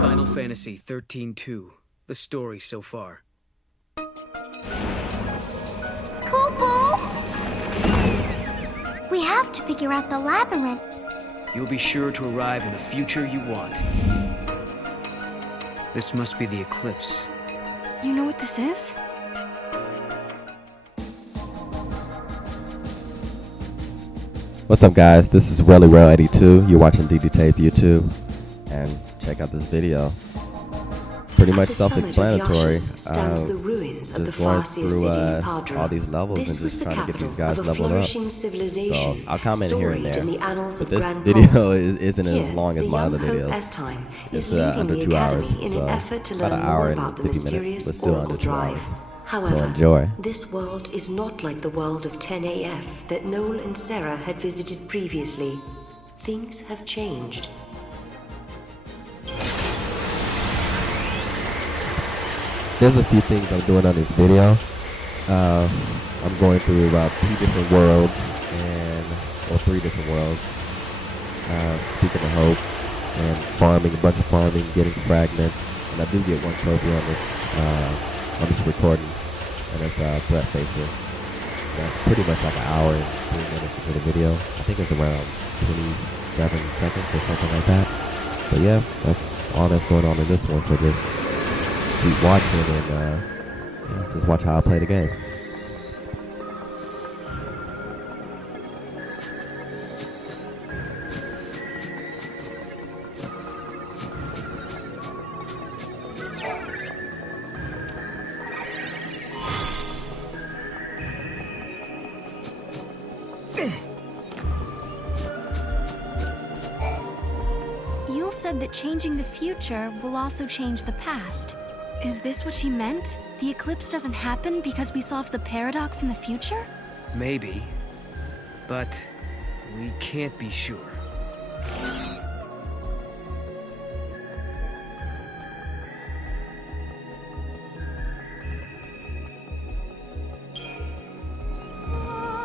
Final Fantasy XIII-2. The story so far. Kupo! We have to figure out the labyrinth. You'll be sure to arrive in the future you want. This must be the eclipse. You know what this is? What's up, guys? This is Really Real 82. You're watching DD Tape YouTube, and check out this video. Pretty much self-explanatory. Just going through all these levels and just trying to get these guys leveled up. So I'll comment here and there. But this video isn't as long as my other videos. It's under 2 hours, so about an hour and 50 minutes, but still under 2 hours. However, so enjoy. This world is not like the world of XIII-AF that Noel and Sarah had visited previously. Things have changed. There's a few things I'm doing on this video. I'm going through about 2 different worlds, or 3 different worlds. Speaking of hope, and farming, a bunch of farming, getting fragments, and I do get 1 trophy on this recording, and it's Threat Facer. That's pretty much like an hour and 3 minutes into the video. I think it's around 27 seconds or something like that. But yeah, that's all that's going on in this one. So just keep watching and just watch how I play the game. Yule said that changing the future will also change the past. Is this what she meant? The eclipse doesn't happen because we solved the paradox in the future? Maybe. But we can't be sure.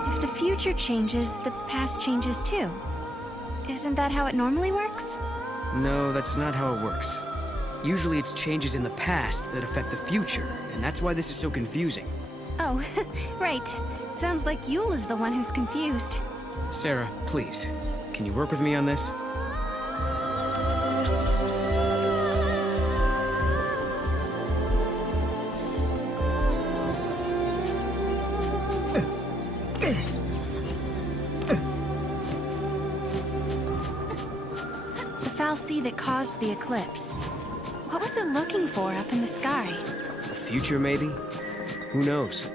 If the future changes, the past changes too. Isn't that how it normally works? No, that's not how it works. Usually it's changes in the past that affect the future, and that's why this is so confusing. Oh, right. Sounds like Yule is the one who's confused. Sarah, please, can you work with me on this? The foul sea that caused the eclipse. What was it looking for up in the sky? The future, maybe? Who knows?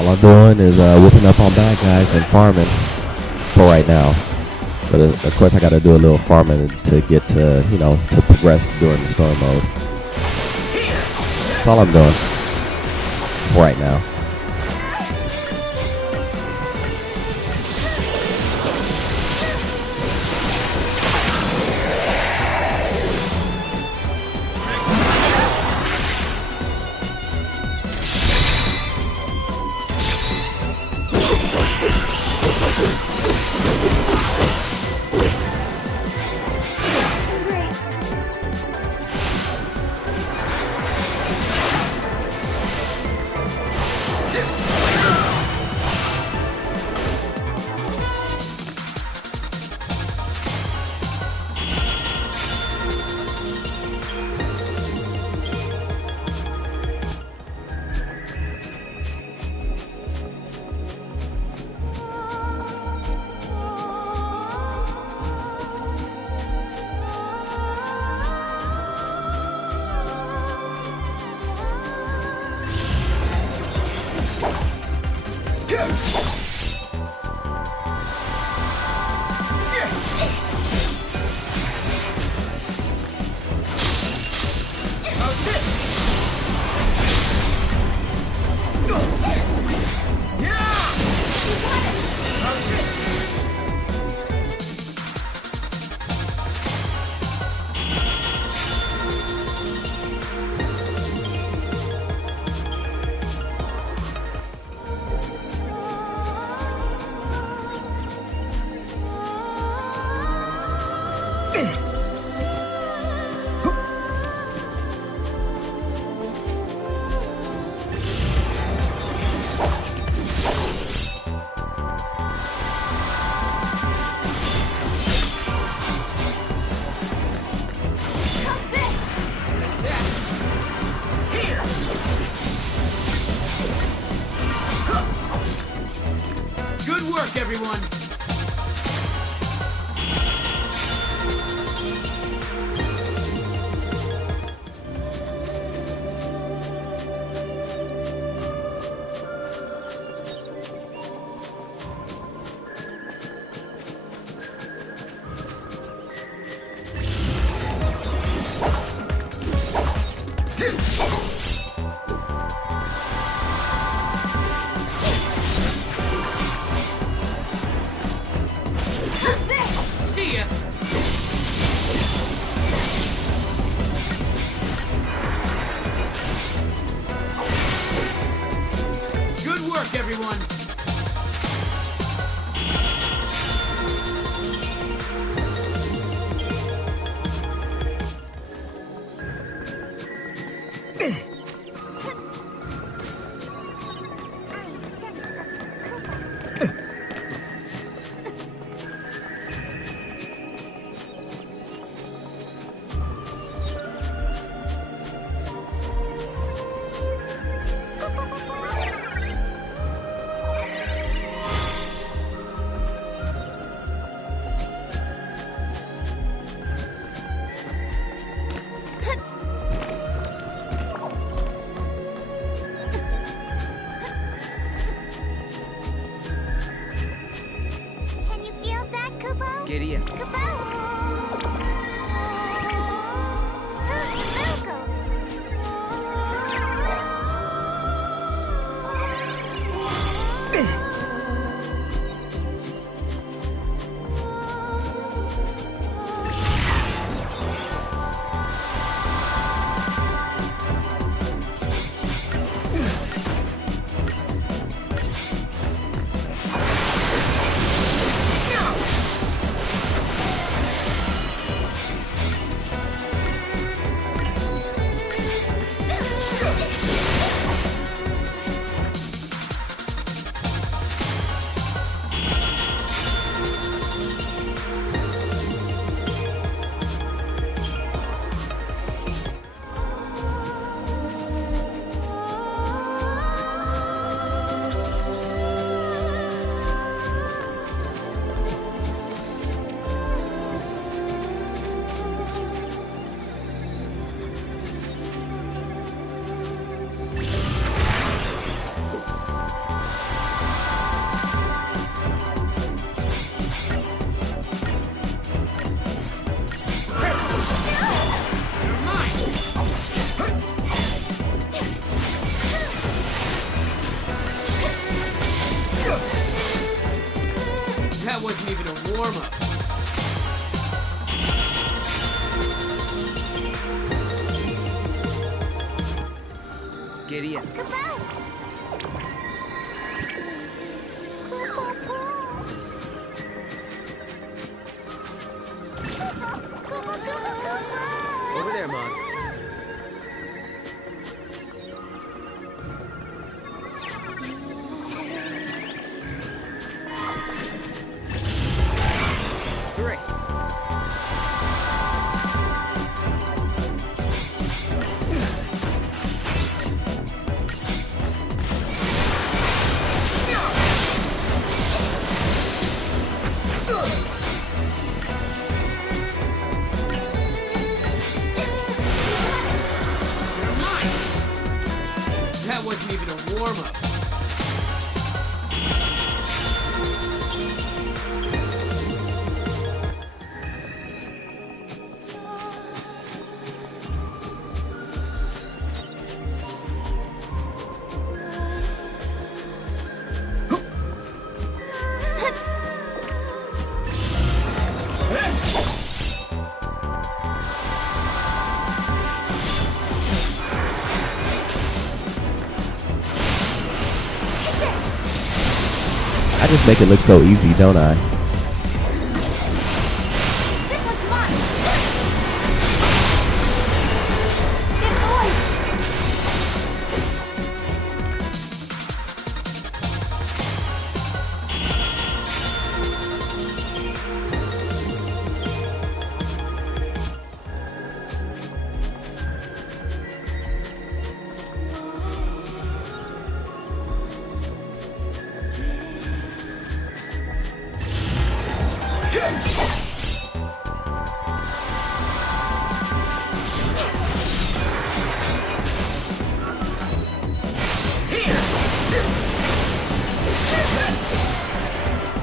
All I'm doing is whipping up on bad guys and farming for right now. But of course I gotta do a little farming to get to, to progress during the story mode. That's all I'm doing. right now. Everyone! Everyone! Gideon. warm-up. Gideon. Over there, Mog. Great. That wasn't even a warm-up. I just make it look so easy, don't I? This one's mine. Get going.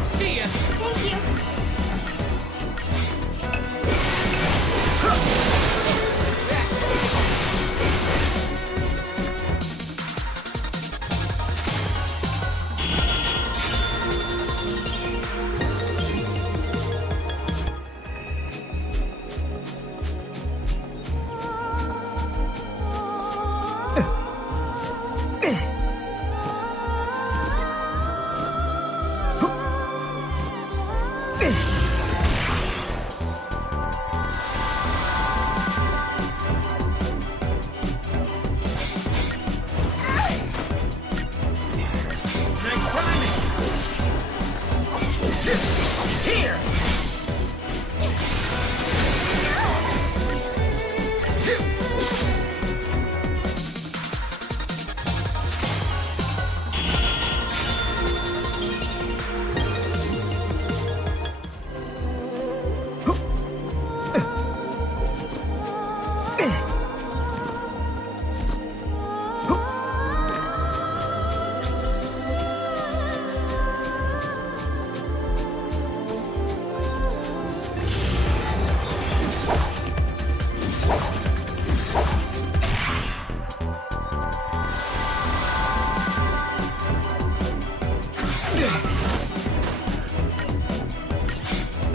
See ya! Thank you. Nice timing! Here!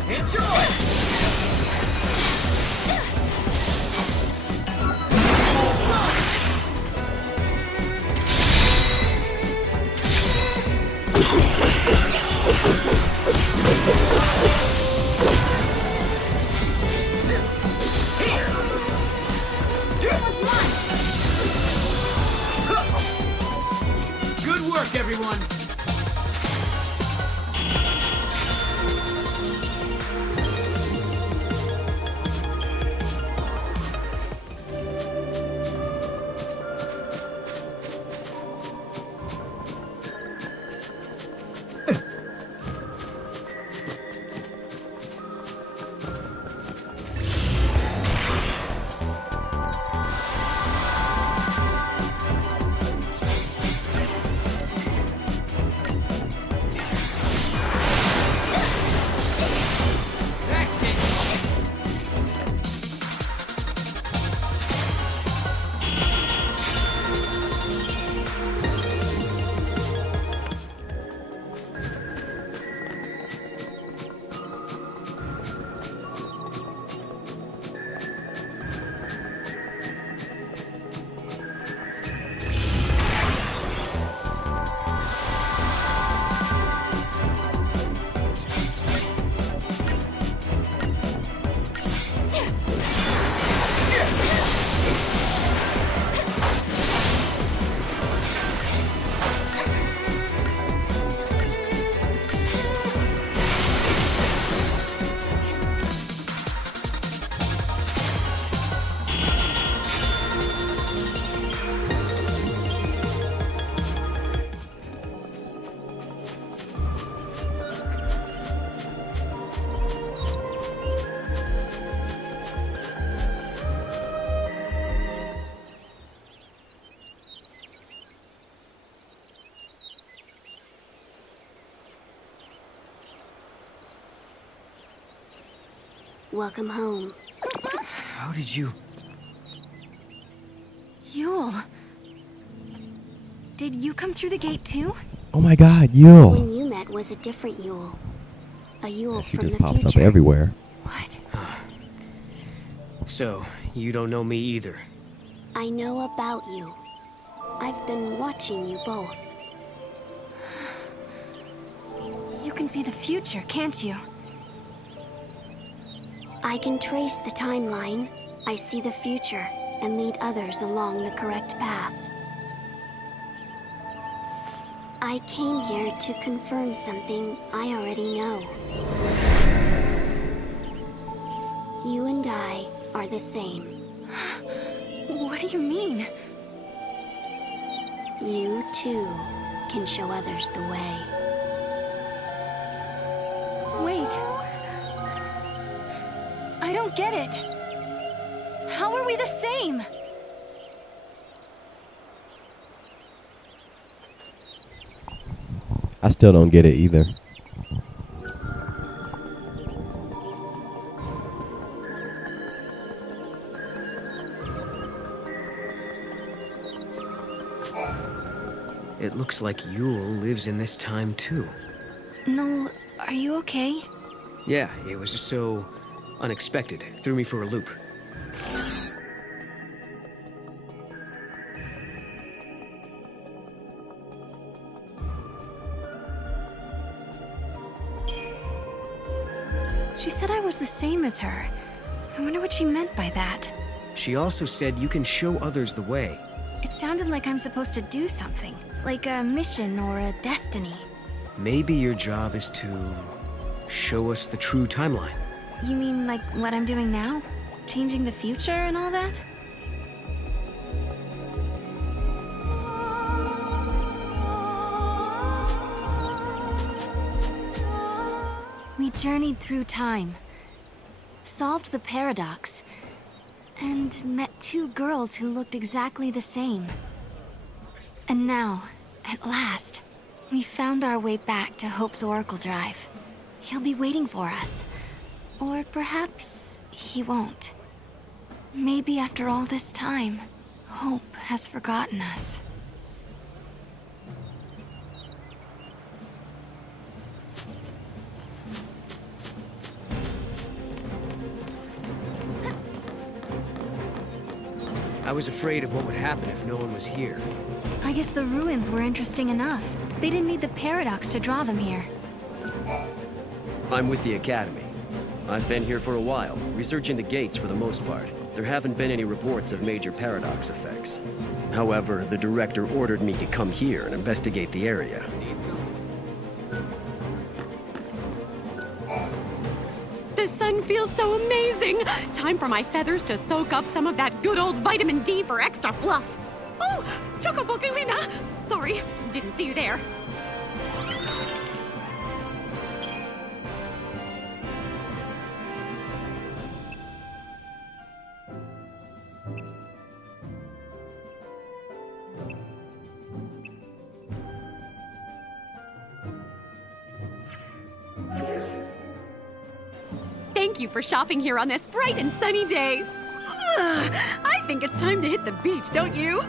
Enjoy! Good work, everyone! Welcome home. How did you... Yule. Did you come through the gate too? Oh my god, Yule! When you met was a different Yule. A Yule She from just the pops future. up everywhere. What? So, you don't know me either. I know about you. I've been watching you both. You can see the future, can't you? I can trace the timeline. I see the future and lead others along the correct path. I came here to confirm something I already know. You and I are the same. What do you mean? You, too, can show others the way. Wait. I don't get it. How are we the same? I still don't get it either. It looks like Yule lives in this time too. Noel, are you okay? Yeah, it was just so unexpected. Threw me for a loop. She said I was the same as her. I wonder what she meant by that. She also said you can show others the way. It sounded like I'm supposed to do something, like a mission or a destiny. Maybe your job is to show us the true timeline. You mean like what I'm doing now? Changing the future and all that? We journeyed through time, solved the paradox, and met two girls who looked exactly the same. And now, at last, we found our way back to Hope's Oracle Drive. He'll be waiting for us. Or perhaps he won't. Maybe after all this time, Hope has forgotten us. I was afraid of what would happen if no one was here. I guess the ruins were interesting enough. They didn't need the paradox to draw them here. I'm with the Academy. I've been here for a while, researching the gates for the most part. There haven't been any reports of major paradox effects. However, the director ordered me to come here and investigate the area. The sun feels so amazing! Time for my feathers to soak up some of that good old vitamin D for extra fluff. Oh, Chocobokelina! Sorry, didn't see you there. Thank you for shopping here on this bright and sunny day. Ugh, I think it's time to hit the beach, don't you?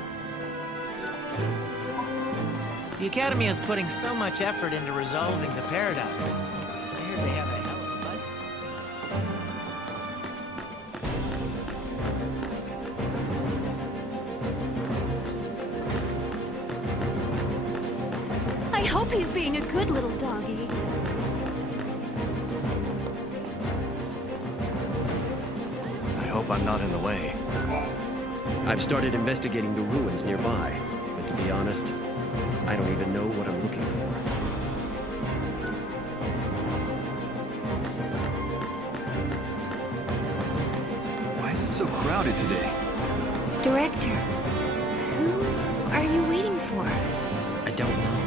The Academy is putting so much effort into resolving the paradox. I hear they have a hell of a budget. I hope he's being a good little doggy. I hope I'm not in the way. I've started investigating the ruins nearby, but to be honest, I don't even know what I'm looking for. Why is it so crowded today? Director, who are you waiting for? I don't know.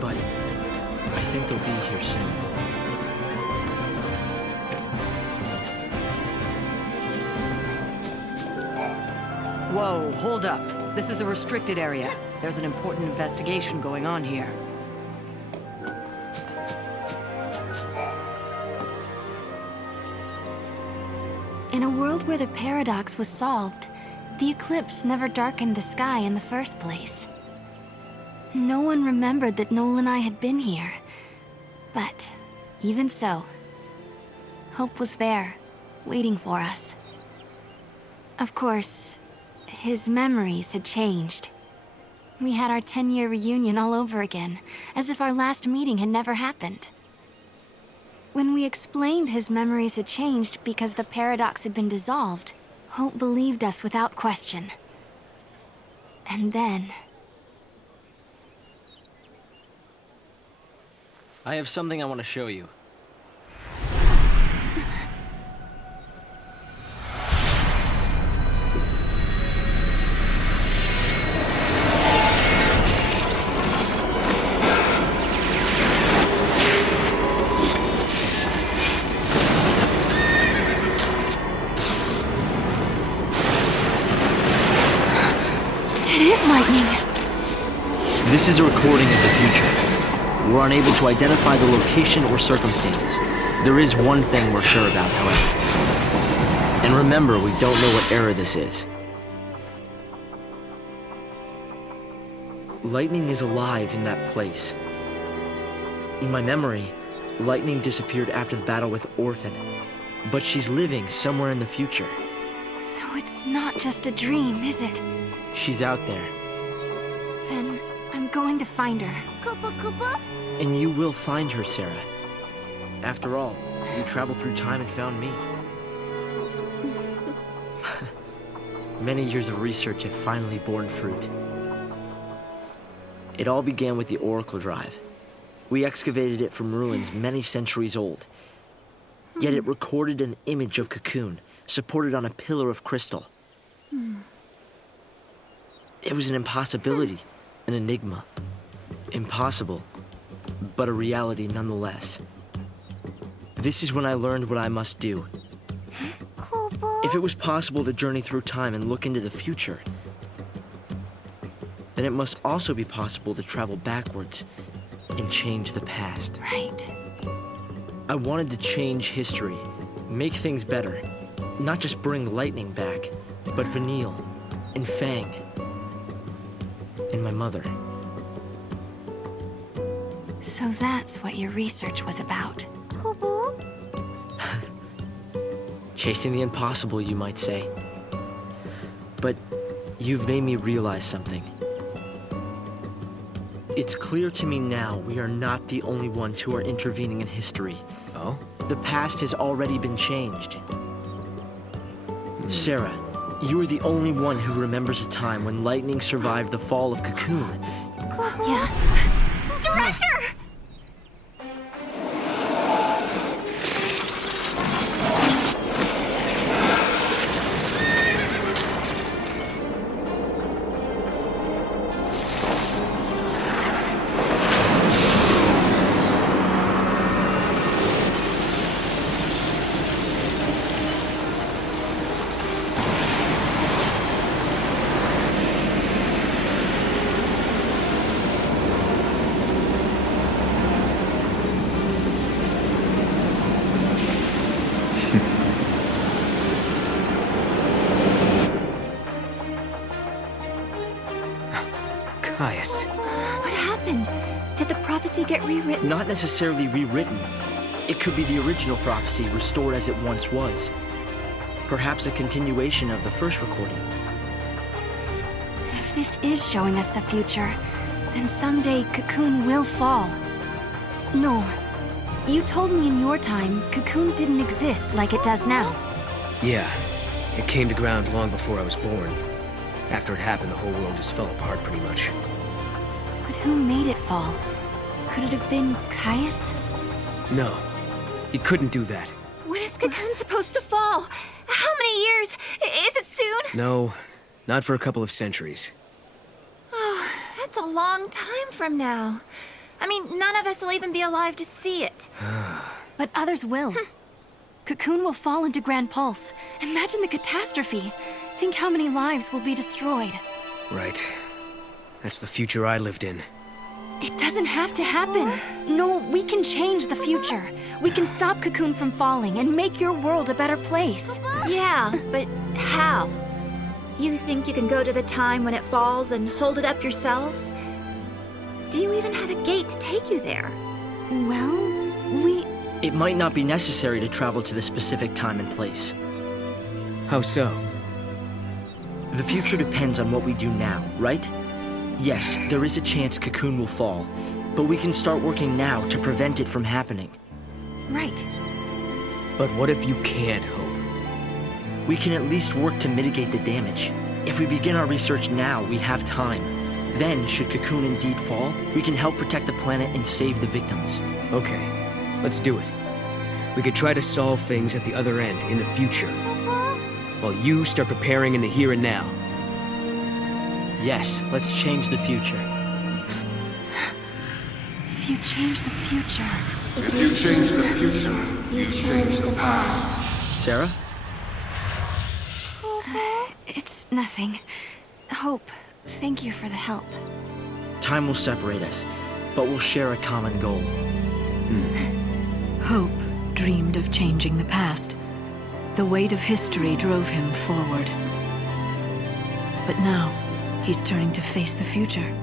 But I think they'll be here soon. Whoa, hold up. This is a restricted area. There's an important investigation going on here. where the paradox was solved, the eclipse never darkened the sky in the first place. No one remembered that Noel and I had been here. But even so, hope was there, waiting for us. Of course, his memories had changed. We had our 10-year reunion all over again, as if our last meeting had never happened. When we explained his memories had changed because the paradox had been dissolved, Hope believed us without question. And then... I have something I want to show you. It is lightning! This is a recording of the future. We're unable to identify the location or circumstances. There is one thing we're sure about, however. And remember, we don't know what era this is. Lightning is alive in that place. In my memory, Lightning disappeared after the battle with Orphan, but she's living somewhere in the future. So it's not just a dream, is it? She's out there. Then I'm going to find her. Koopa Koopa? And you will find her, Sarah. After all, you traveled through time and found me. Many years of research have finally borne fruit. It all began with the Oracle Drive. We excavated it from ruins many centuries old. Yet it recorded an image of Cocoon, supported on a pillar of crystal. It was an impossibility, an enigma. Impossible, but a reality nonetheless. This is when I learned what I must do. If it was possible to journey through time and look into the future, then it must also be possible to travel backwards and change the past. Right. I wanted to change history, make things better. Not just bring Lightning back, but Vanille, and Fang, and my mother. So that's what your research was about. Chasing the impossible, you might say. But you've made me realize something. It's clear to me now we are not the only ones who are intervening in history. Oh? The past has already been changed. Sarah, you are the only one who remembers a time when Lightning survived the fall of Cocoon. Yeah. Director! Caius. What happened? Did the prophecy get rewritten? Not necessarily rewritten. It could be the original prophecy restored as it once was. Perhaps a continuation of the first recording. If this is showing us the future, then someday Cocoon will fall. Noel, you told me in your time Cocoon didn't exist like it does now. Yeah, it came to ground long before I was born. After it happened, the whole world just fell apart pretty much. But who made it fall? Could it have been Caius? No, he couldn't do that. When is Cocoon supposed to fall? How many years? Is it soon? No, not for a couple of centuries. Oh, that's a long time from now. I mean, none of us will even be alive to see it. But others will. Cocoon will fall into Grand Pulse. Imagine the catastrophe. Think how many lives will be destroyed. Right. That's the future I lived in. It doesn't have to happen. No, we can change the future. We can stop Cocoon from falling and make your world a better place. Yeah, but how? You think you can go to the time when it falls and hold it up yourselves? Do you even have a gate to take you there? Well, It might not be necessary to travel to the specific time and place. How so? The future depends on what we do now, right? Yes, there is a chance Cocoon will fall, but we can start working now to prevent it from happening. Right. But what if you can't hope? We can at least work to mitigate the damage. If we begin our research now, we have time. Then, should Cocoon indeed fall, we can help protect the planet and save the victims. Okay, let's do it. We could try to solve things at the other end, in the future. While you start preparing in the here and now. Yes, let's change the future. If you change the future... If you change the future, you change the past. Sarah? It's nothing. Hope, thank you for the help. Time will separate us, but we'll share a common goal. Hope dreamed of changing the past. The weight of history drove him forward. But now, he's turning to face the future.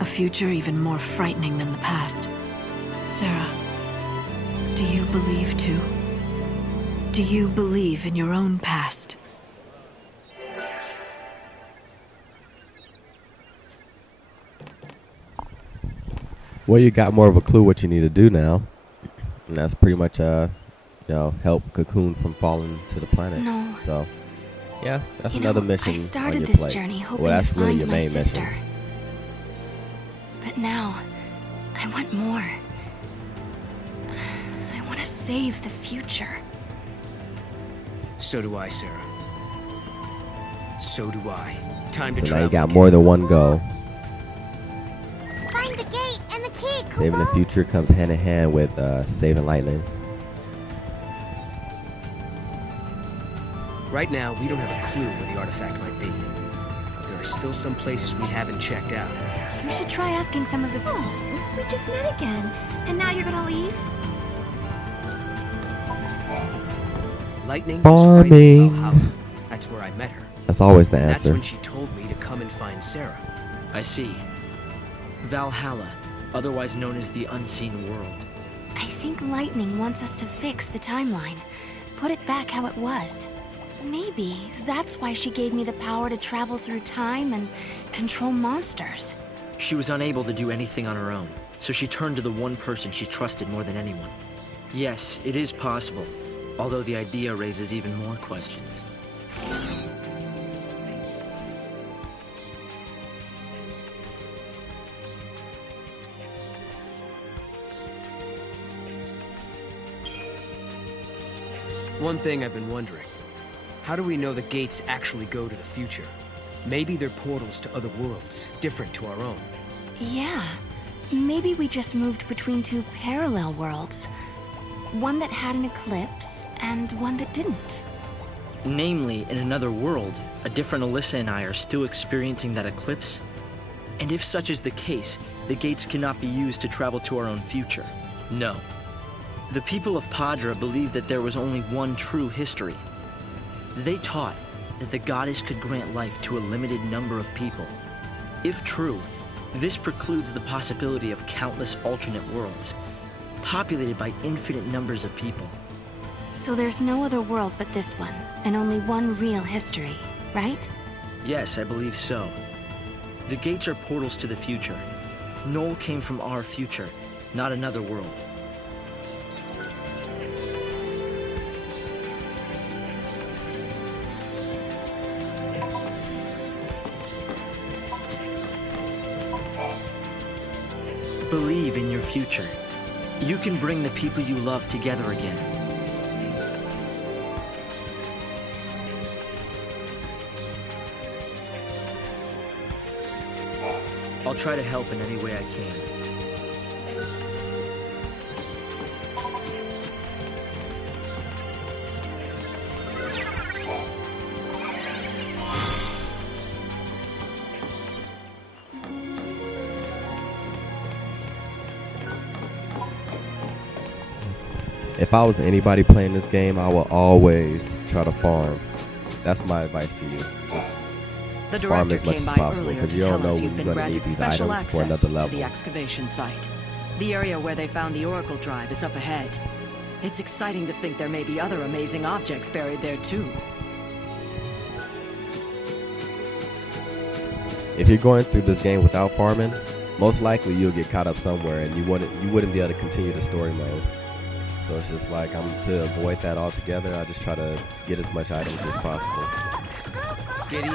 A future even more frightening than the past. Sarah, do you believe too? Do you believe in your own past? Well, you got more of a clue what you need to do now. And that's pretty much, help Cocoon from falling to the planet. No. So, yeah, that's You another know, mission I started on your this plate. journey hoping well, that's to really find your my main sister. mission. But now, I want more. I want to save the future. So do I, Sarah. So do I. Time to So travel. now you got more than one goal. Find the gate and the key, Saving the future comes hand in hand with saving lightning. Right now, we don't have a clue where the artifact might be. But there are still some places we haven't checked out. We should try asking some of the... Oh, we just met again. And now you're gonna leave? Lightning was fighting Valhalla. That's where I met her. That's always the That's answer. when she told me to come and find Sarah. I see. Valhalla, otherwise known as the Unseen World. I think Lightning wants us to fix the timeline. Put it back how it was. Maybe that's why she gave me the power to travel through time and control monsters. She was unable to do anything on her own, so she turned to the one person she trusted more than anyone. Yes, it is possible, although the idea raises even more questions. One thing I've been wondering. How do we know the gates actually go to the future? Maybe they're portals to other worlds, different to our own. Yeah. Maybe we just moved between two parallel worlds. One that had an eclipse, and one that didn't. Namely, in another world, a different Alyssa and I are still experiencing that eclipse. And if such is the case, the gates cannot be used to travel to our own future. No. The people of Padra believed that there was only one true history. They taught that the goddess could grant life to a limited number of people. If true, this precludes the possibility of countless alternate worlds, populated by infinite numbers of people. So there's no other world but this one, and only one real history, right? Yes, I believe so. The gates are portals to the future. Noel came from our future, not another world. Believe in your future. You can bring the people you love together again. I'll try to help in any way I can. If I was anybody playing this game, I will always try to farm. That's my advice to you. Just The farm director as much came as by possible, earlier because to you tell don't know us when you've you're been going to need granted these special items for access another to the level. excavation site. The area where they found the Oracle Drive is up ahead. It's exciting to think there may be other amazing objects buried there too. If you're going through this game without farming, most likely you'll get caught up somewhere, and you wouldn't be able to continue the story mode. So it's just like, to avoid that altogether, I just try to get as much items as possible. Gideon.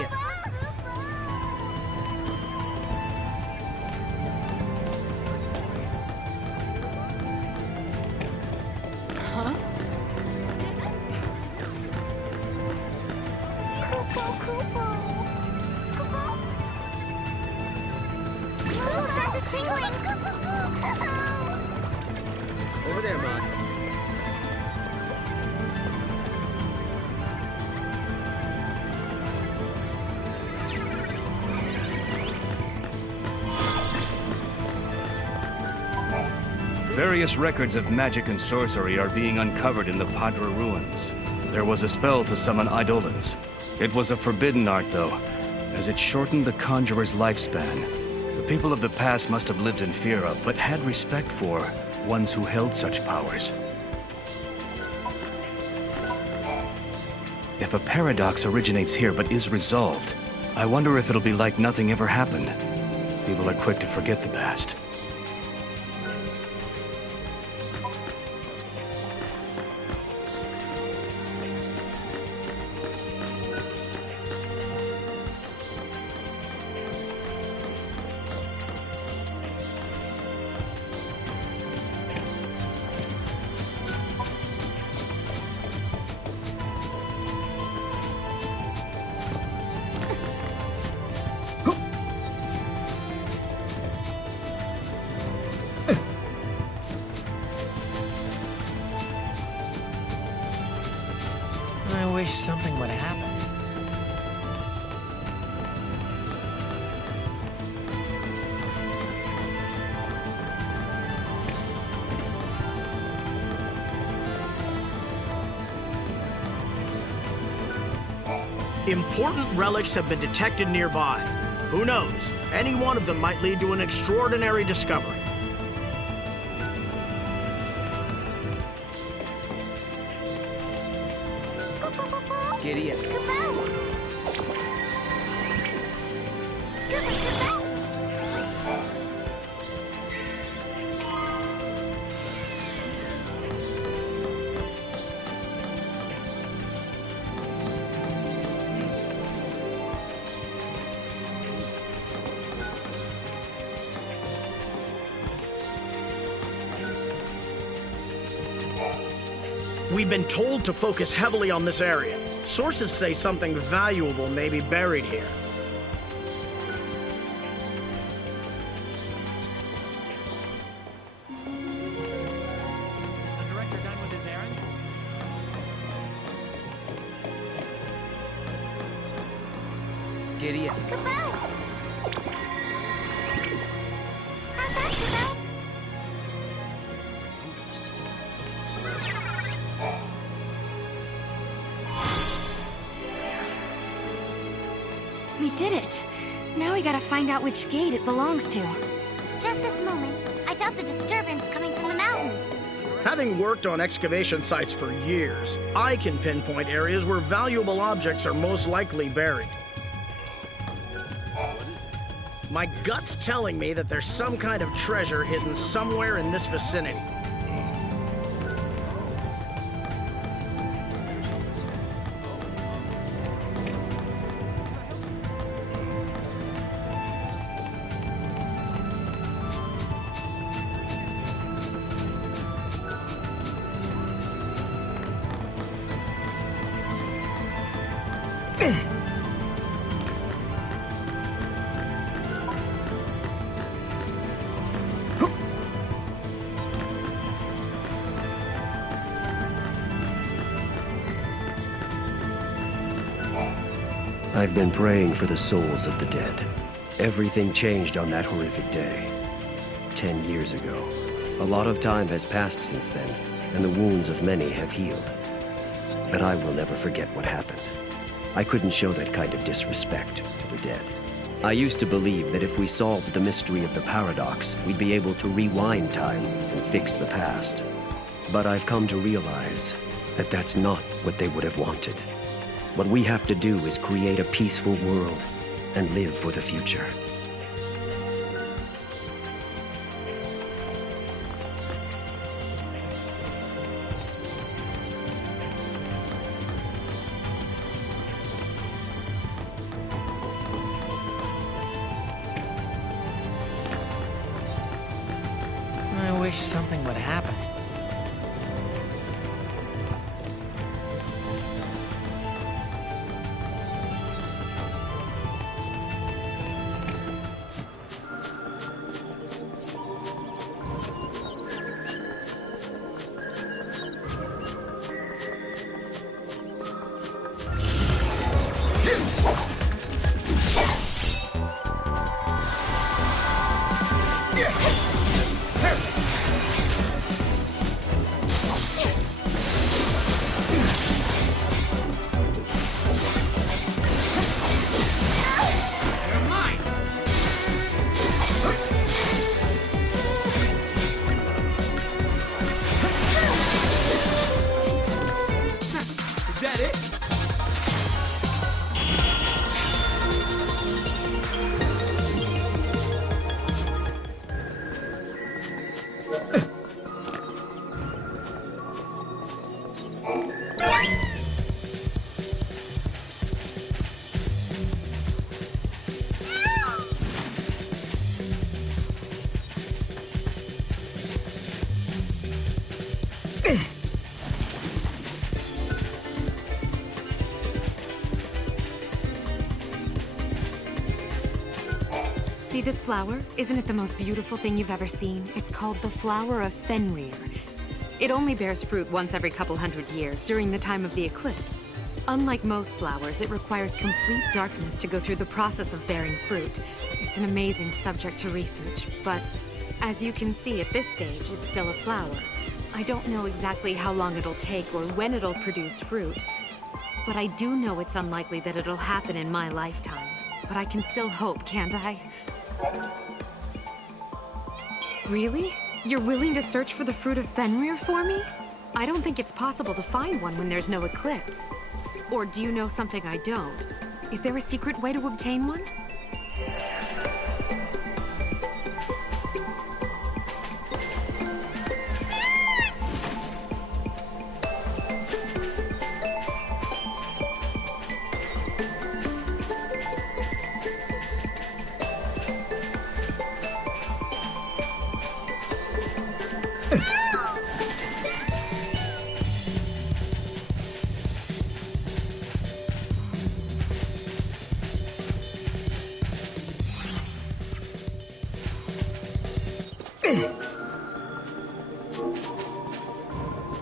Huh? Over there, Mom. Various records of magic and sorcery are being uncovered in the Padra ruins. There was a spell to summon eidolons. It was a forbidden art, though, as it shortened the conjurer's lifespan. The people of the past must have lived in fear of, but had respect for, ones who held such powers. If a paradox originates here but is resolved, I wonder if it'll be like nothing ever happened. People are quick to forget the past. I wish something would happen. Important relics have been detected nearby. Who knows? Any one of them might lead to an extraordinary discovery. Gideon. We've been told to focus heavily on this area. Sources say something valuable may be buried here. Is the director done with his errand? Gideon. We did it! Now we gotta find out which gate it belongs to. Just this moment, I felt the disturbance coming from the mountains. Having worked on excavation sites for years, I can pinpoint areas where valuable objects are most likely buried. My gut's telling me that there's some kind of treasure hidden somewhere in this vicinity. I've been praying for the souls of the dead. Everything changed on that horrific day. 10 years ago. A lot of time has passed since then, and the wounds of many have healed. But I will never forget what happened. I couldn't show that kind of disrespect to the dead. I used to believe that if we solved the mystery of the paradox, we'd be able to rewind time and fix the past. But I've come to realize that that's not what they would have wanted. What we have to do is create a peaceful world and live for the future. I wish something would happen. See this flower? Isn't it the most beautiful thing you've ever seen? It's called the flower of Fenrir. It only bears fruit once every couple hundred years, during the time of the eclipse. Unlike most flowers, it requires complete darkness to go through the process of bearing fruit. It's an amazing subject to research, but as you can see at this stage, it's still a flower. I don't know exactly how long it'll take or when it'll produce fruit, but I do know it's unlikely that it'll happen in my lifetime. But I can still hope, can't I? Really? You're willing to search for the fruit of Fenrir for me? I don't think it's possible to find one when there's no eclipse. Or do you know something I don't? Is there a secret way to obtain one?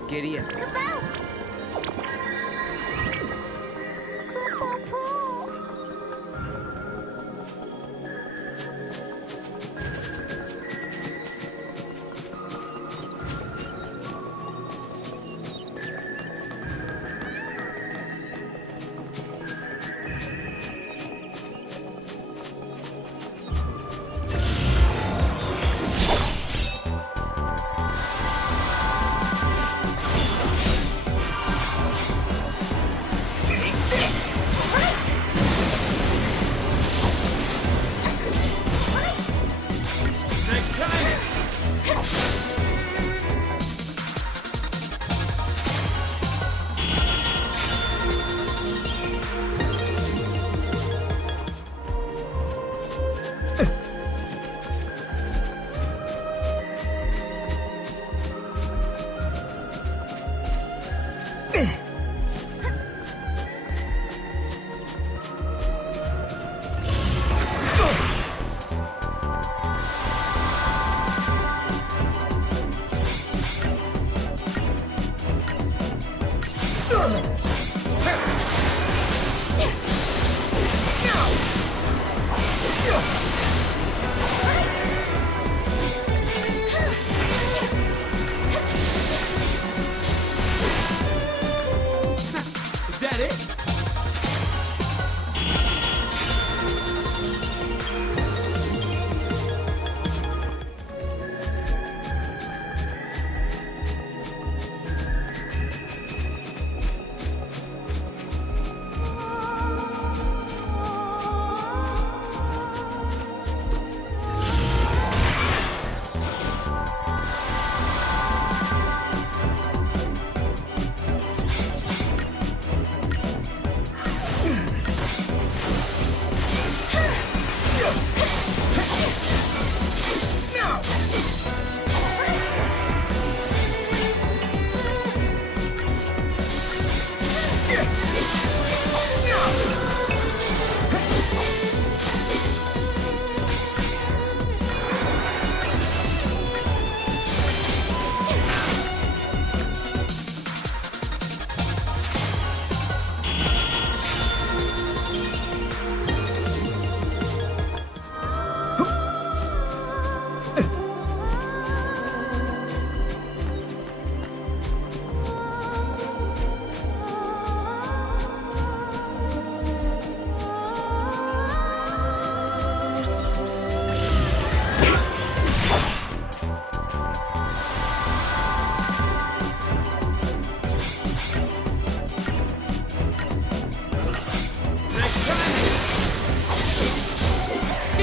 Gideon.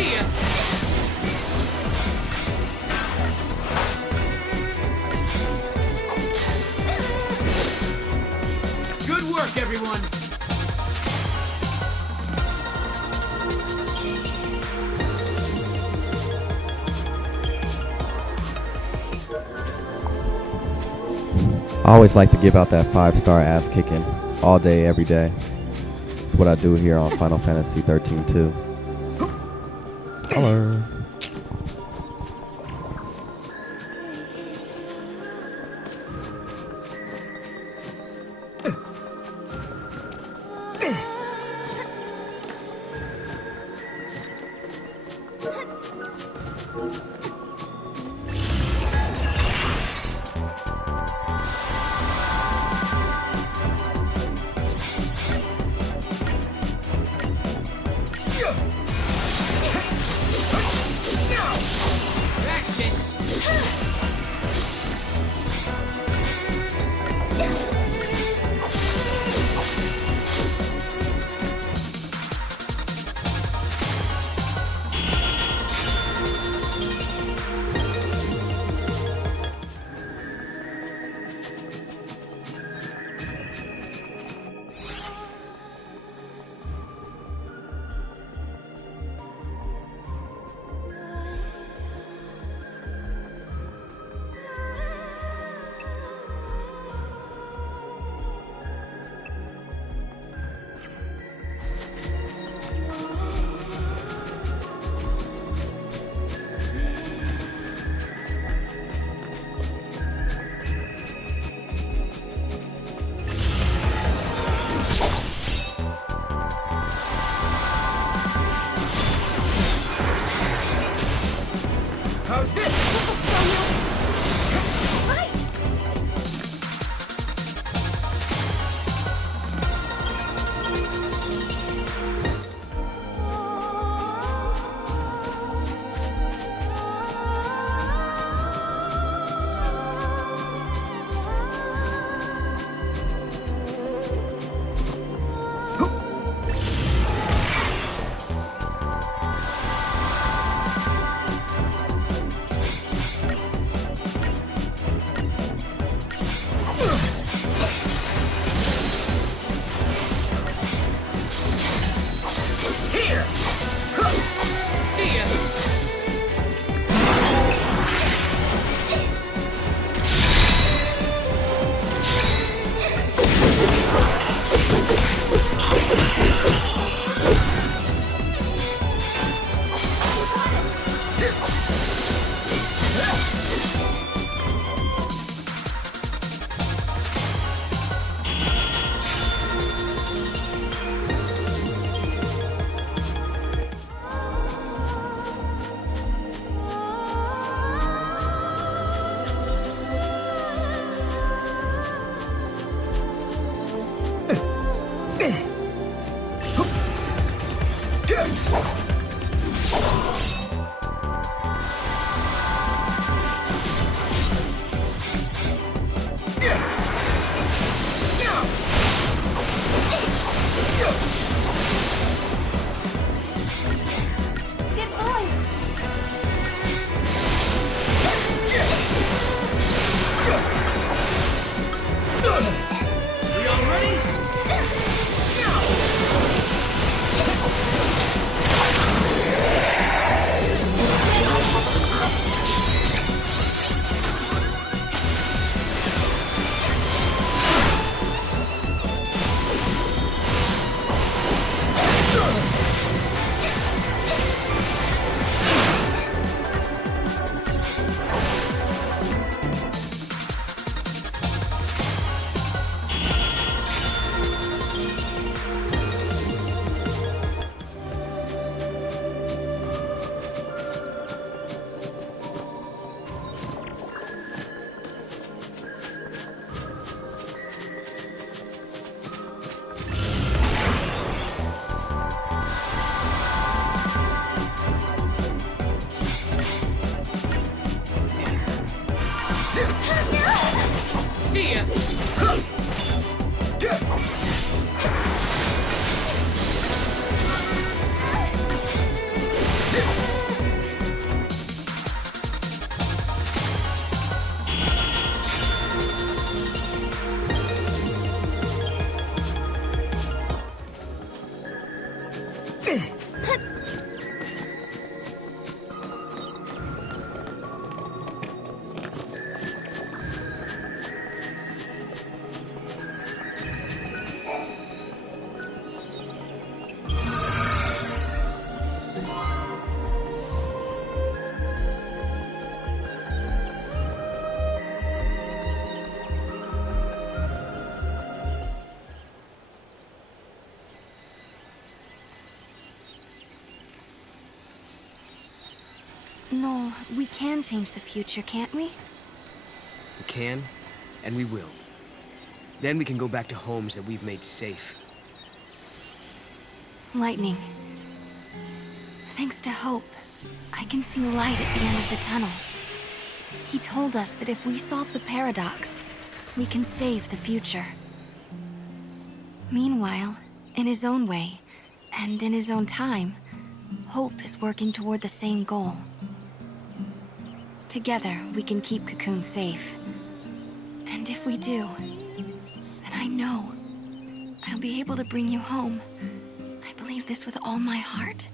See ya! Good work, everyone! I always like to give out that 5-star ass kicking all day, every day. That's what I do here on Final Fantasy 13-2. Hello. How's this? This'll show you. No, we can change the future, can't we? We can, and we will. Then we can go back to homes that we've made safe. Lightning. Thanks to Hope, I can see light at the end of the tunnel. He told us that if we solve the paradox, we can save the future. Meanwhile, in his own way, and in his own time, Hope is working toward the same goal. Together, we can keep Cocoon safe. And if we do, then I know I'll be able to bring you home. I believe this with all my heart.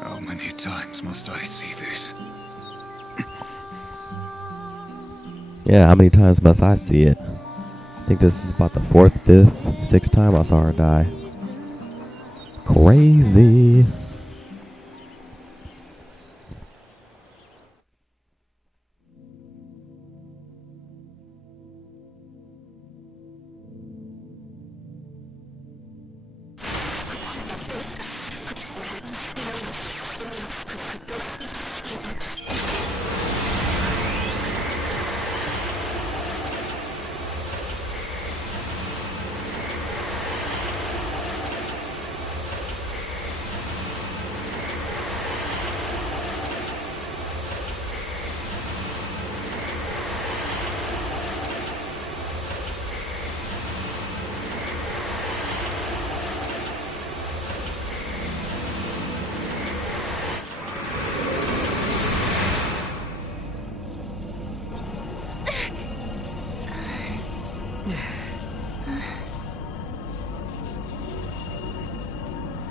How many times must I see this? Yeah, how many times must I see it? I think this is about the 4th, 5th, 6th time I saw her die. Crazy.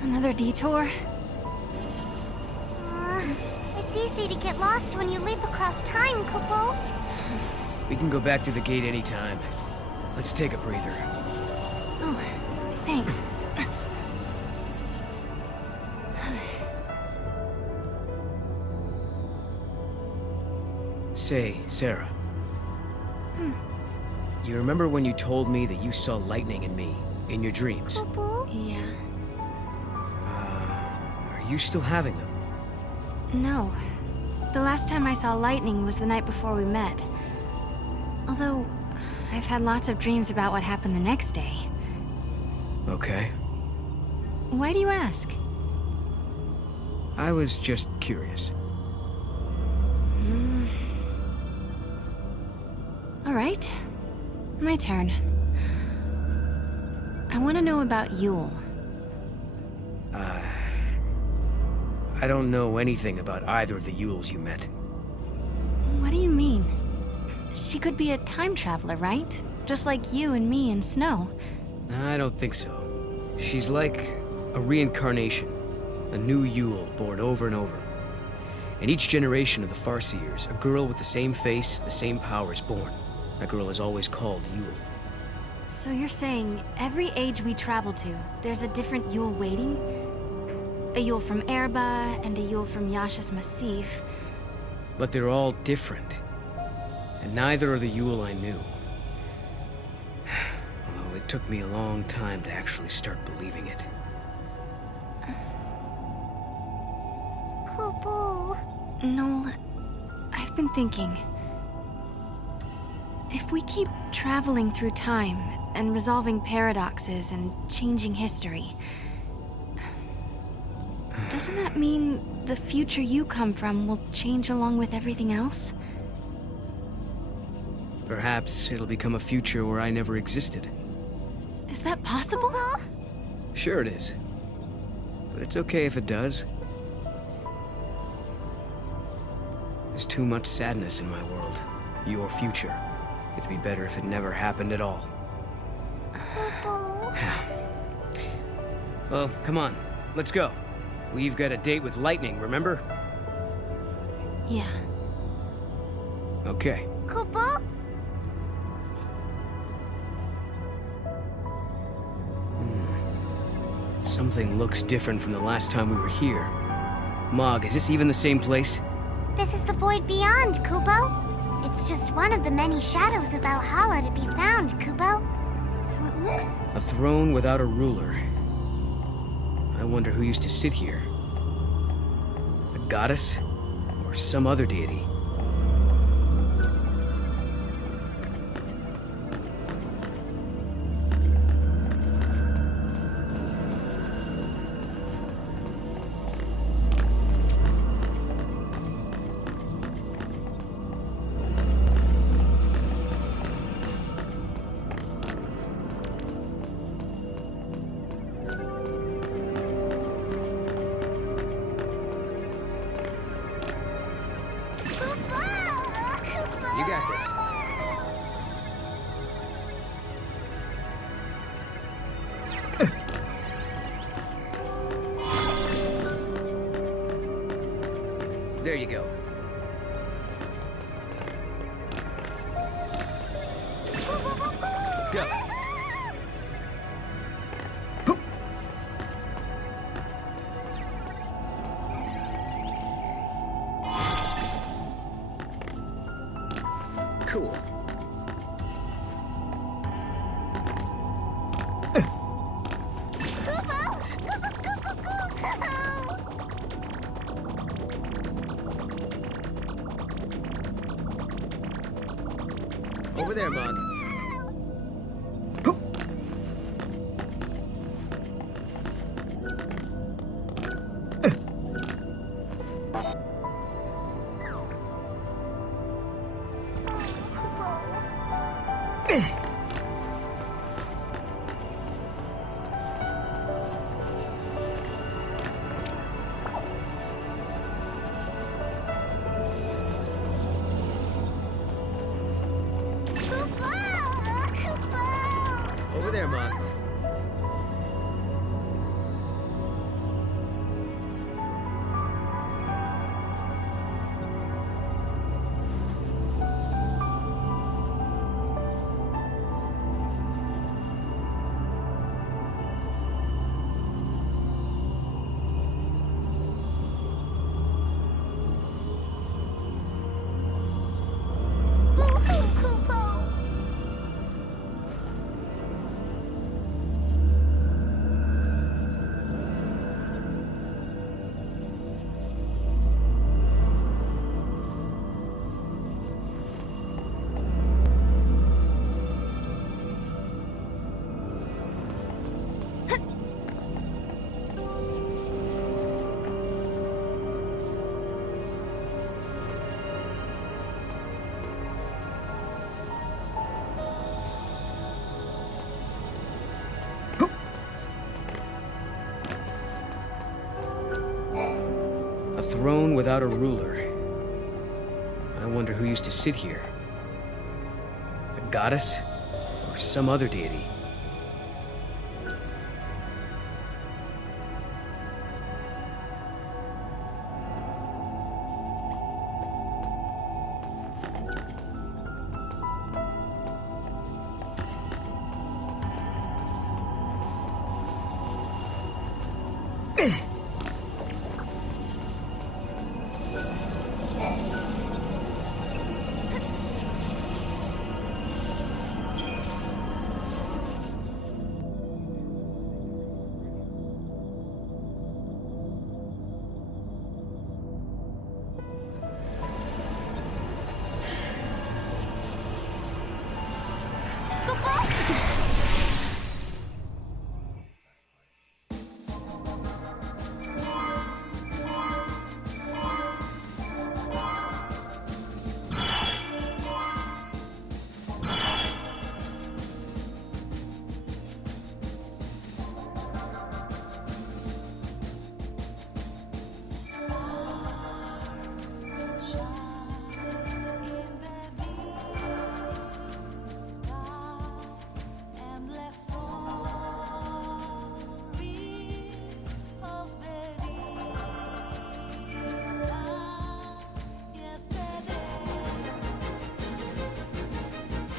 Another detour? It's easy to get lost when you leap across time, Kupo. We can go back to the gate anytime. Let's take a breather. Oh, thanks. Say, Sarah. You remember when you told me that you saw lightning in me, in your dreams? Yeah. Are you still having them? No. The last time I saw lightning was the night before we met. Although, I've had lots of dreams about what happened the next day. Okay. Why do you ask? I was just curious. All right. My turn. I want to know about Yule. I don't know anything about either of the Yules you met. What do you mean? She could be a time traveler, right? Just like you and me and Snow. I don't think so. She's like a reincarnation. A new Yule born over and over. In each generation of the Farseers, a girl with the same face, the same powers born. That girl is always called Yule. So you're saying every age we travel to, there's a different Yule waiting? A Yule from Erba and a Yule from Yaschas Massif. But they're all different. And neither are the Yule I knew. Although it took me a long time to actually start believing it. Kupo. Noel, I've been thinking. If we keep traveling through time and resolving paradoxes and changing history, Doesn't that mean the future you come from will change along with everything else? Perhaps it'll become a future where I never existed. Is that possible? Sure it is. But it's okay if it does. There's too much sadness in my world. Your future. It'd be better if it never happened at all. Well, come on. Let's go. We've got a date with Lightning, remember? Yeah. Okay. Kupo? Something looks different from the last time we were here. Mog, is this even the same place? This is the void beyond, Kupo. It's just one of the many shadows of Valhalla to be found, Kupo. So it looks... A throne without a ruler. I wonder who used to sit here. A goddess? Or some other deity? You got this. There you go. Go. Cool. Over there, Mog. Over there, Mog. A throne without a ruler. I wonder who used to sit here. A goddess? Or some other deity?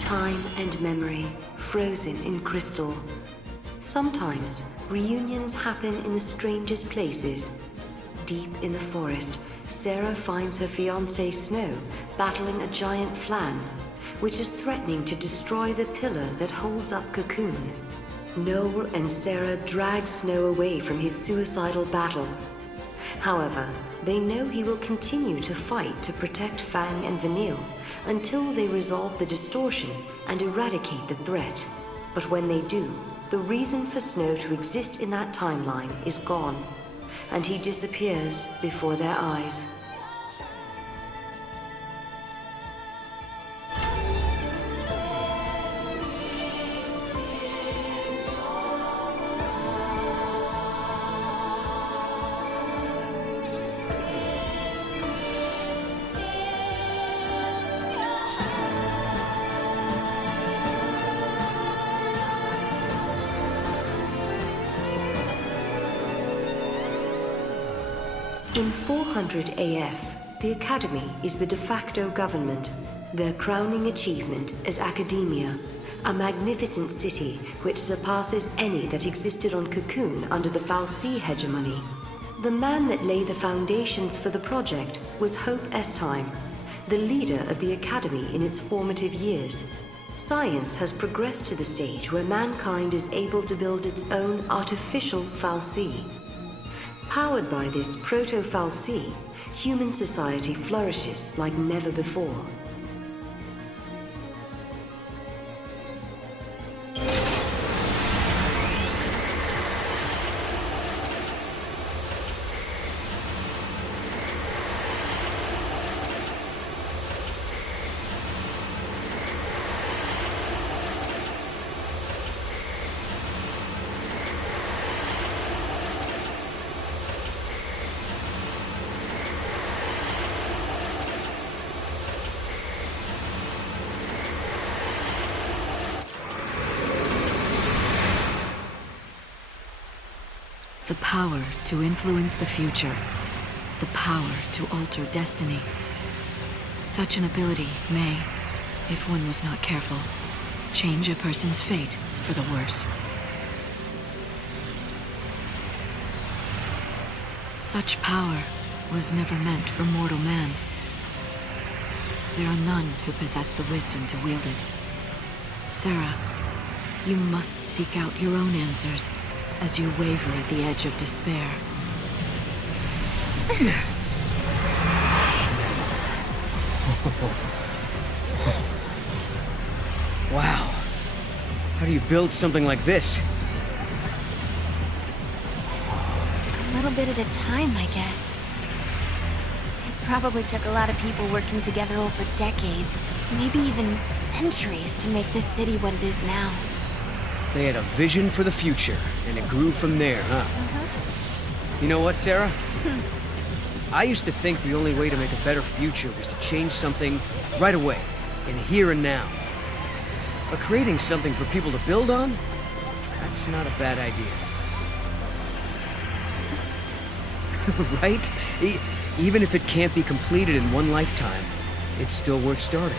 Time and memory, frozen in crystal. Sometimes, reunions happen in the strangest places. Deep in the forest, Sarah finds her fiancé Snow battling a giant flan, which is threatening to destroy the pillar that holds up Cocoon. Noel and Sarah drag Snow away from his suicidal battle. However, they know he will continue to fight to protect Fang and Vanille until they resolve the distortion and eradicate the threat. But when they do, the reason for Snow to exist in that timeline is gone, and he disappears before their eyes. In 400 AF, the Academy is the de facto government. Their crowning achievement is academia, a magnificent city which surpasses any that existed on Cocoon under the Farseer hegemony. The man that laid the foundations for the project was Hope Estime, the leader of the Academy in its formative years. Science has progressed to the stage where mankind is able to build its own artificial Farseer. Powered by this proto-Farseer, human society flourishes like never before. The power to influence the future. The power to alter destiny. Such an ability may, if one was not careful, change a person's fate for the worse. Such power was never meant for mortal man. There are none who possess the wisdom to wield it. Sarah, you must seek out your own answers as you waver at the edge of despair. Wow. How do you build something like this? A little bit at a time, I guess. It probably took a lot of people working together over decades, maybe even centuries, to make this city what it is now. They had a vision for the future, and it grew from there, huh? You know what, Sarah? I used to think the only way to make a better future was to change something right away, in the here and now. But creating something for people to build on? That's not a bad idea. Right? Even if it can't be completed in one lifetime, it's still worth starting.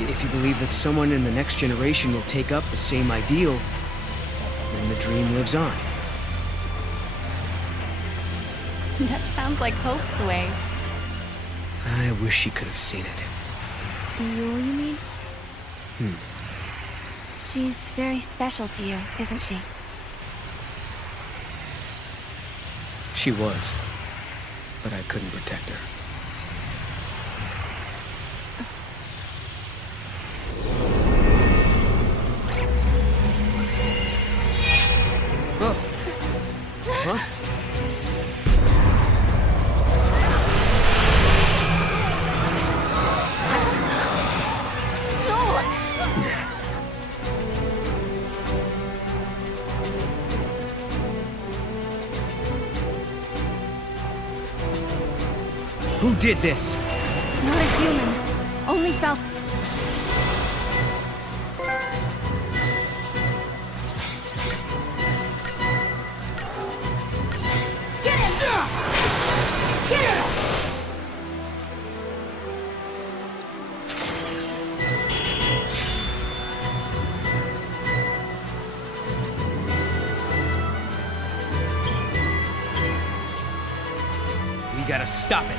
If you believe that someone in the next generation will take up the same ideal, then the dream lives on. That sounds like Hope's way. I wish she could have seen it. Yule, you mean? She's very special to you, isn't she? She was, but I couldn't protect her. Huh? Who did this? Not a human. Only Faust. You gotta stop it.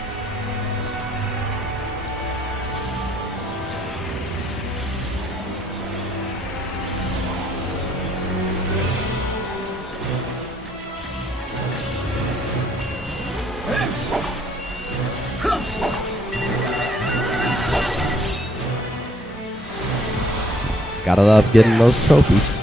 Gotta love getting those trophies.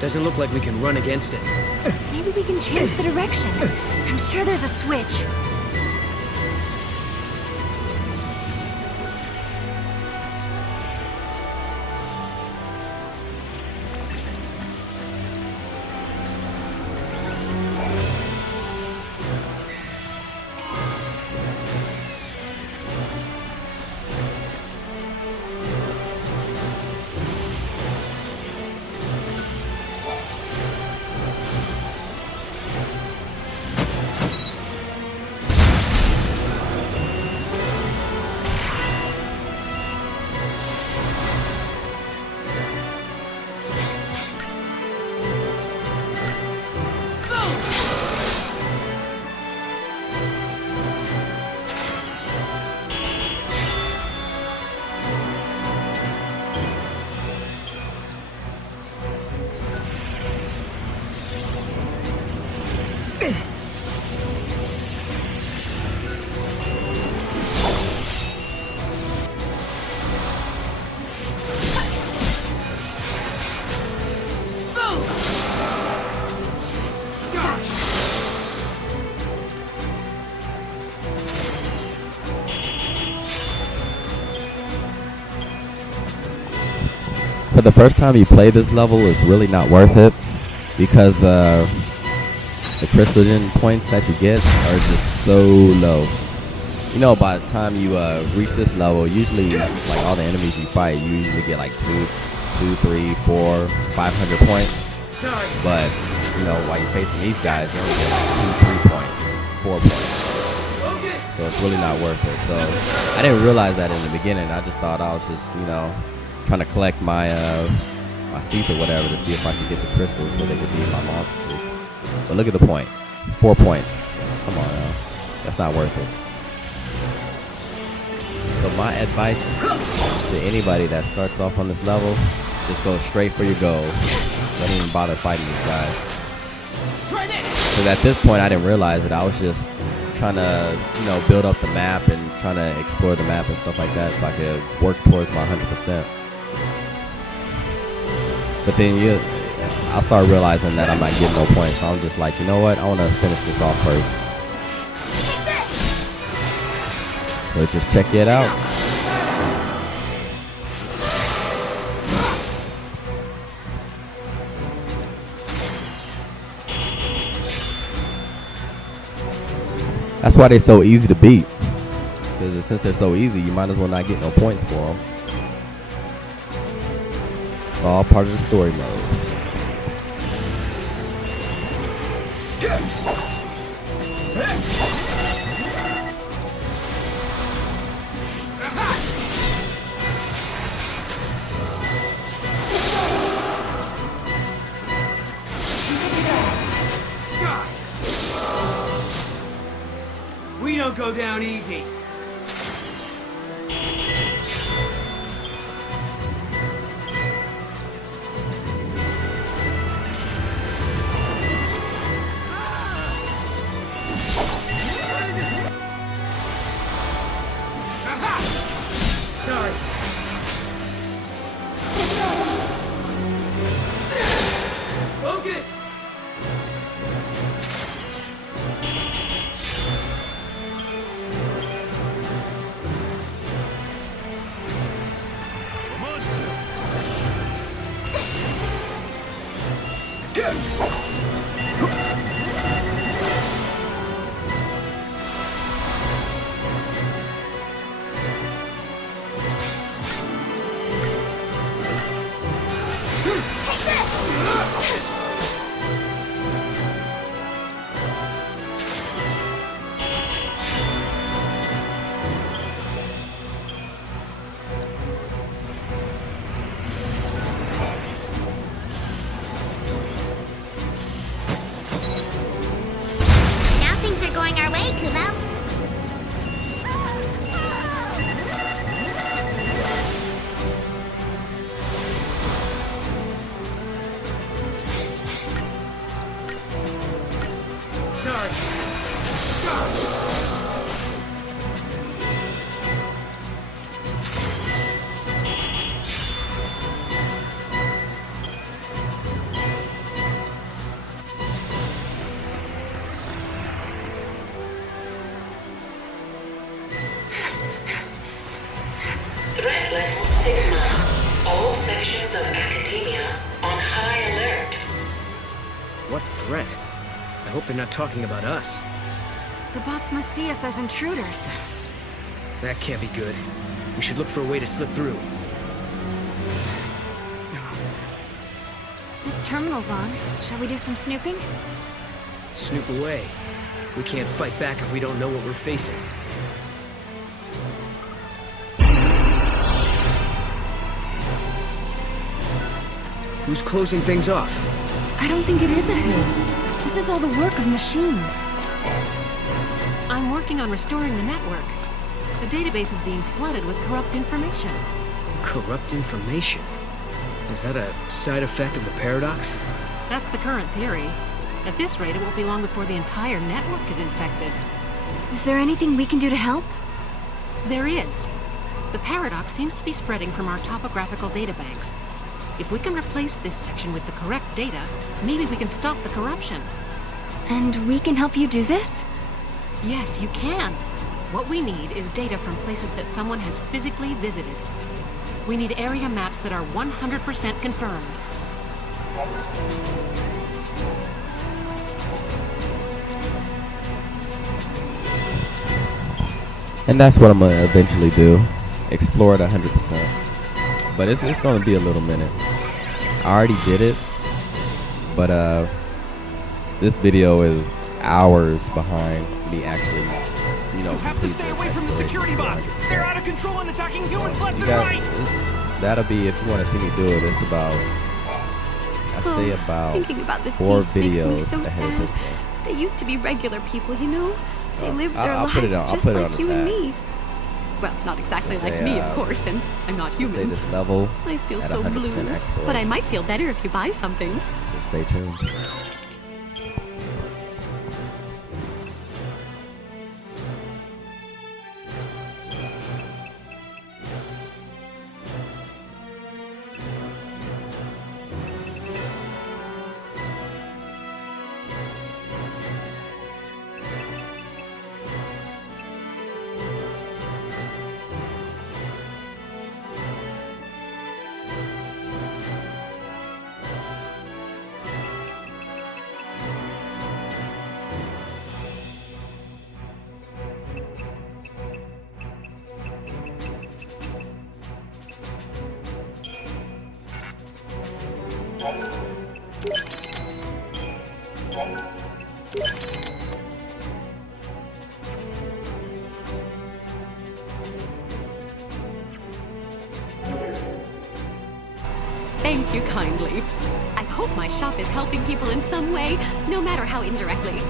Doesn't look like we can run against it. Maybe we can change the direction. I'm sure there's a switch. For the first time you play this level, it's really not worth it because the crystalline points that you get are just so low. You know, by the time you reach this level, usually like all the enemies you fight, you usually get like 2, 3, 4, 500 points. But you know, while you're facing these guys, you only get like 2, 3 points, 4 points. So it's really not worth it. So I didn't realize that in the beginning. I just thought I was just, you know, trying to collect my my seat or whatever to see if I could get the crystals so they could beat my monsters. But look at the point, 4 points. Come on now, that's not worth it. So my advice to anybody that starts off on this level, just go straight for your goal. Don't even bother fighting these guys. Because at this point I didn't realize it. I was just trying to, you know, build up the map and trying to explore the map and stuff like that so I could work towards my 100%. But then I'll start realizing that I'm not getting no points. So I'm just like, you know what? I want to finish this off first. So just check it out. That's why they're so easy to beat. Because since they're so easy, you might as well not get no points for them. It's all part of the story mode. We don't go down easy. threat. I hope they're not talking about us. The bots must see us as intruders. That can't be good. We should look for a way to slip through. This terminal's on. Shall we do some snooping? Snoop away. We can't fight back if we don't know what we're facing. Who's closing things off? I don't think it is a who. This is all the work of machines. I'm working on restoring the network. The database is being flooded with corrupt information. Corrupt information? Is that a side effect of the paradox? That's the current theory. At this rate, it won't be long before the entire network is infected. Is there anything we can do to help? There is. The paradox seems to be spreading from our topographical databanks. If we can replace this section with the correct data, maybe we can stop the corruption. And we can help you do this? Yes, you can. What we need is data from places that someone has physically visited. We need area maps that are 100% confirmed. And that's what I'm gonna eventually do. Explore it 100%. But it's gonna be a little minute. I already did it, but this video is hours behind me actually, you know. You have to stay away from the security bots. They're out of control and attacking humans left and right. That'll be, if you want to see me do it, it's about, I say about Thinking about the 4 sea makes me videos so ahead sad. of this one. They used to be regular people, you know? So They lived their I'll lives put it on, just like you and me. Well, not exactly Let's like say, me, of course, since I'm not human. Say this level I feel at so 100% blue, exploration. but I might feel better if you buy something. So stay tuned. Thank you kindly. I hope my shop is helping people in some way, no matter how indirectly.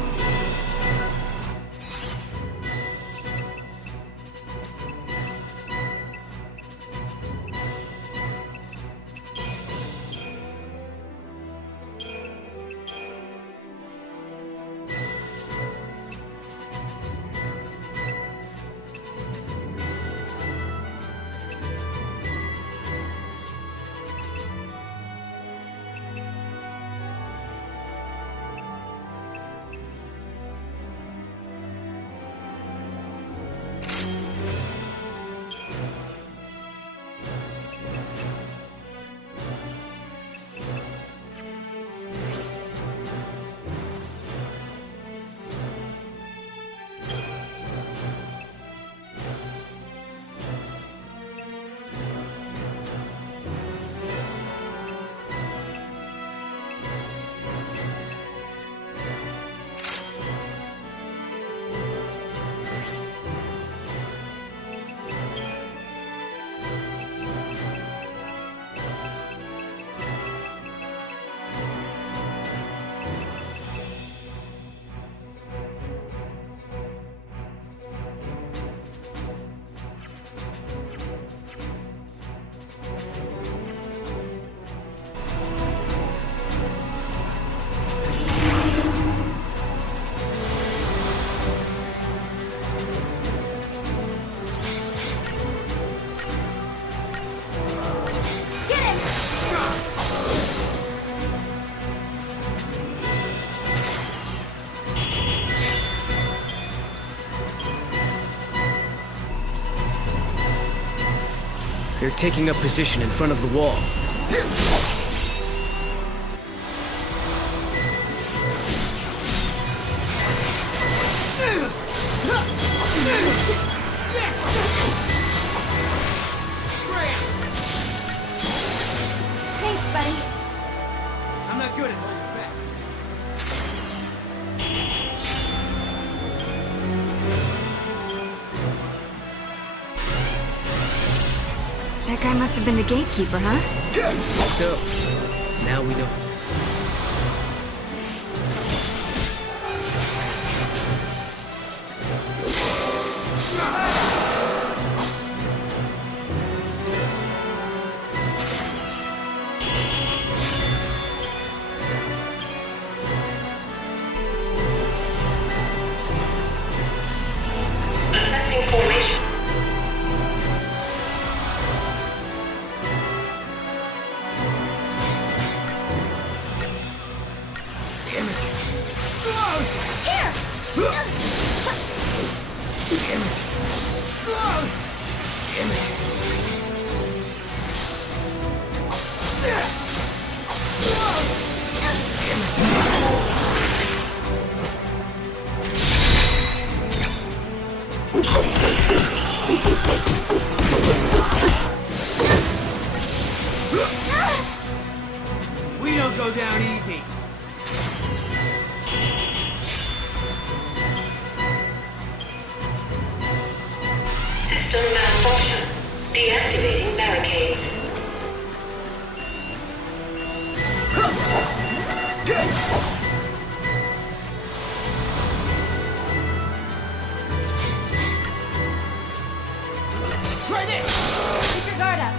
They're taking up position in front of the wall. That guy must have been the Gatekeeper, huh? So, now we know. We don't go down easy. System malfunction. Deactivating barricade. Try this! Keep your guard up.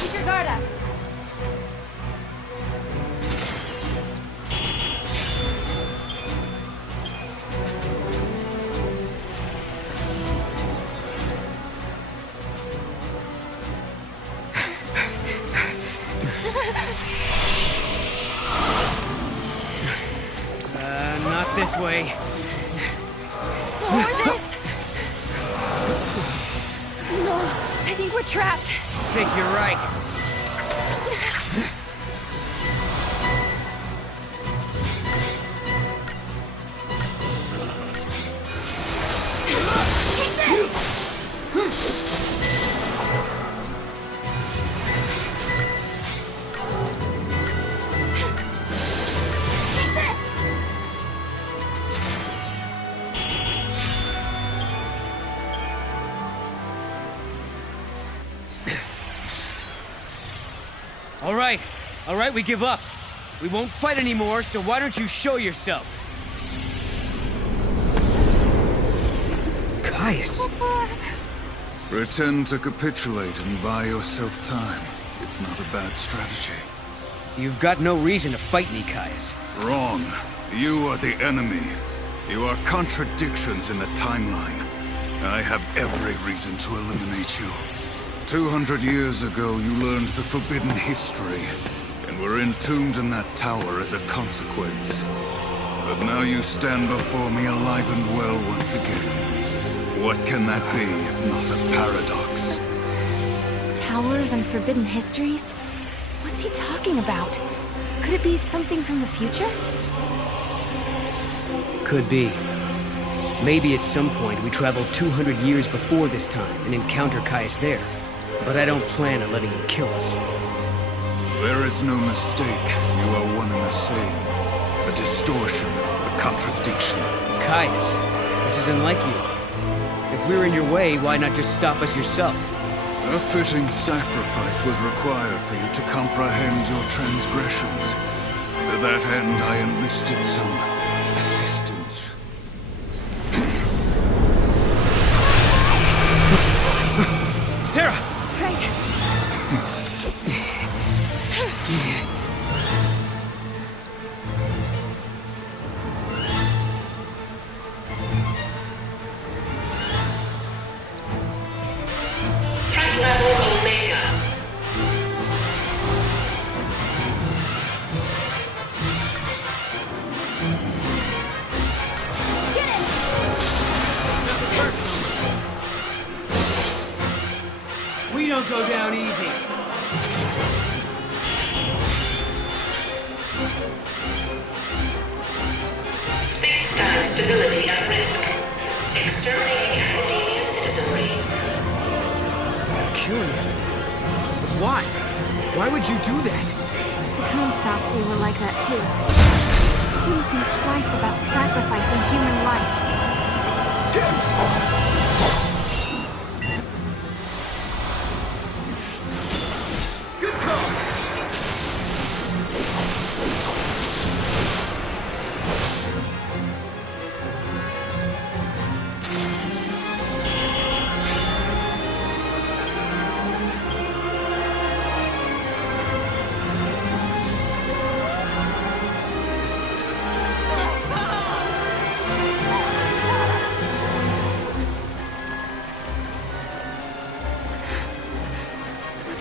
Keep your guard up. Not this way. Over this! No, I think we're trapped. I think you're right. All right, we give up. We won't fight anymore, so why don't you show yourself? Caius. Pretend to capitulate and buy yourself time. It's not a bad strategy. You've got no reason to fight me, Caius. Wrong. You are the enemy. You are contradictions in the timeline. I have every reason to eliminate you. 200 years ago, you learned the forbidden history, and were entombed in that tower as a consequence. But now you stand before me alive and well once again. What can that be if not a paradox? Towers and forbidden histories? What's he talking about? Could it be something from the future? Could be. Maybe at some point we travel 200 years before this time and encounter Caius there. But I don't plan on letting him kill us. There is no mistake. You are one and the same. A distortion, a contradiction. Caius, this isn't like you. If we're in your way, why not just stop us yourself? A fitting sacrifice was required for you to comprehend your transgressions. To that end, I enlisted some assistance. Sarah! Right. Don't go down easy. Space-time stability at risk. Exterminating academia citizenry. Killing them? Why? Why would you do that? Cocoon's Farseers were like that too. Wouldn't think twice about sacrificing human life. Good call.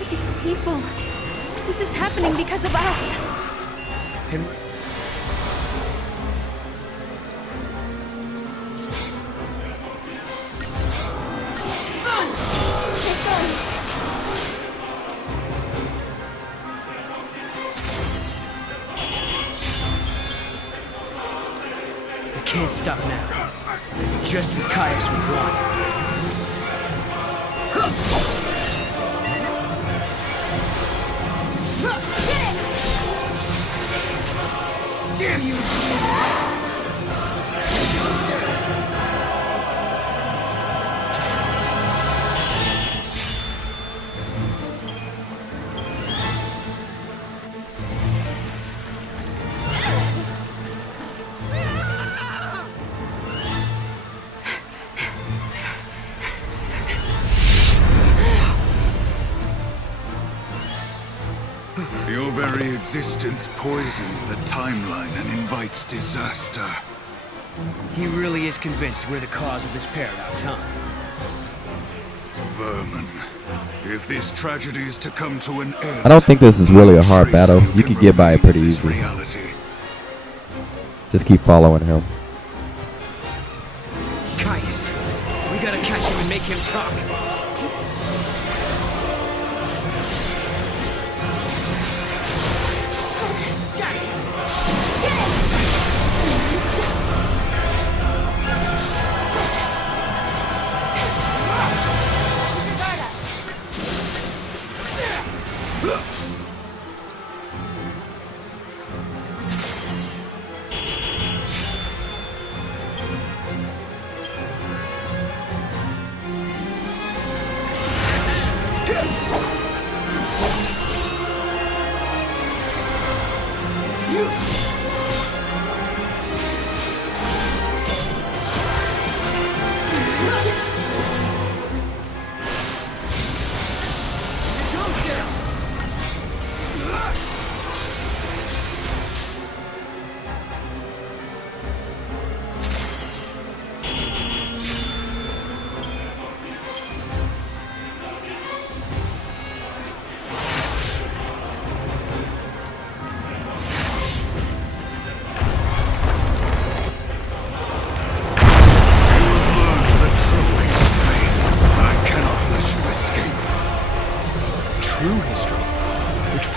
These people. This is happening because of us. And we can't stop now. It's just what Caius would want. Damn you! Your very existence poisons the timeline and invites disaster. He really is convinced we're the cause of this paradox, huh? Vermin. If this tragedy is to come to an end, I don't think this is really a hard battle. You could get by it pretty easy. Just keep following him. Caius, we gotta catch him and make him talk.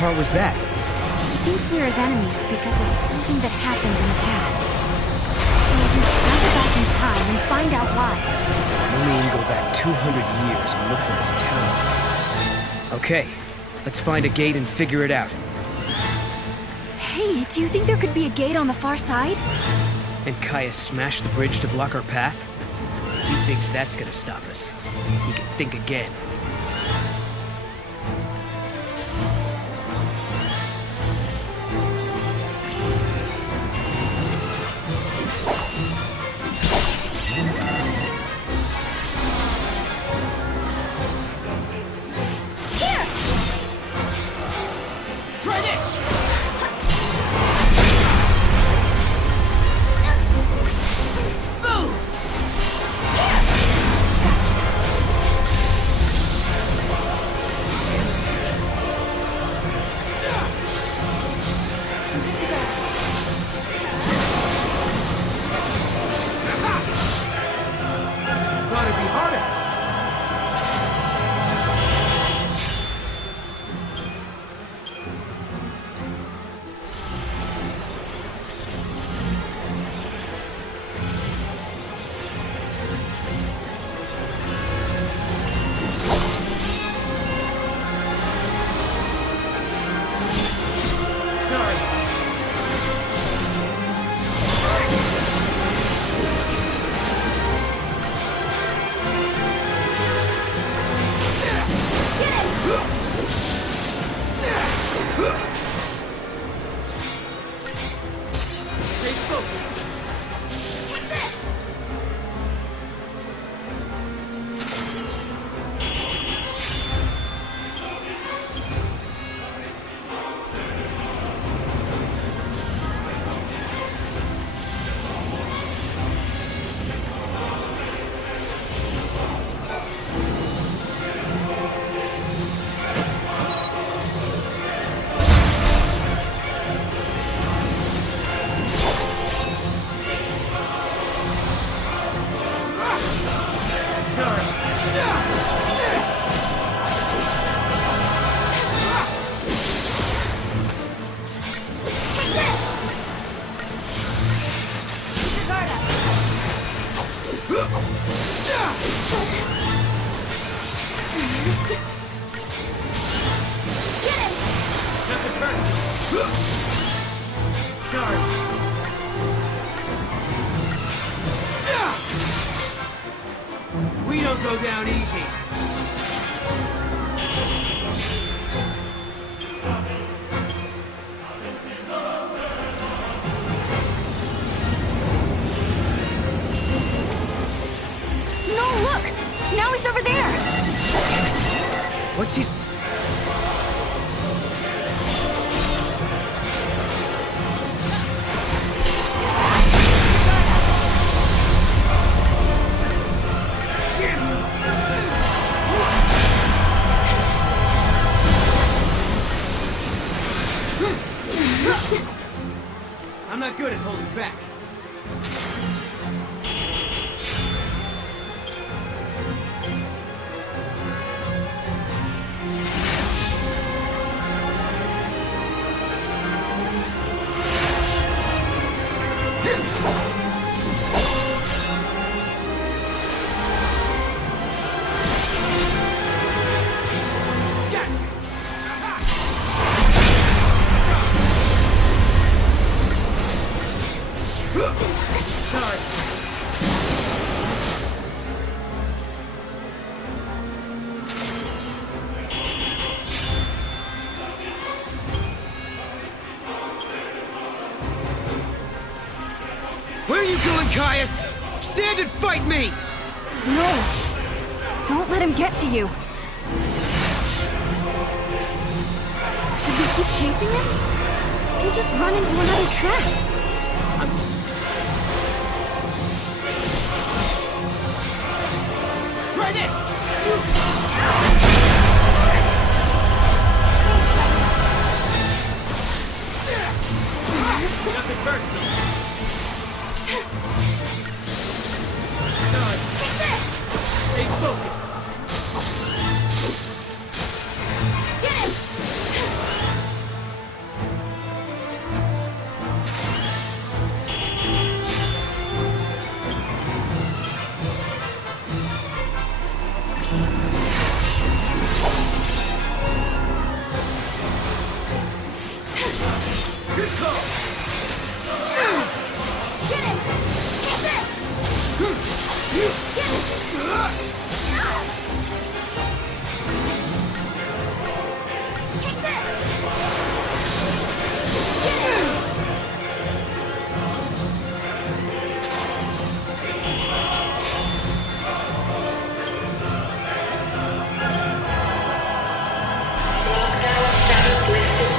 What was that? He thinks we're his enemies because of something that happened in the past. So we travel back in time and find out why. We mean go back 200 years and look for this town. Okay, let's find a gate and figure it out. Hey, do you think there could be a gate on the far side? And Caius smashed the bridge to block our path? He thinks that's gonna stop us. He can think again. We don't go down easy. No, look! Now he's over there! What's his... I'm not good at holding back. Where are you going, Caius? Stand and fight me! No! Don't let him get to you! Should we keep chasing him? He'll just run into another trap. Try this! Nothing personal. Stay focused. Get him! Good call. Get him! Get this! Get him! Take this! Get him! Lockdown status lifted.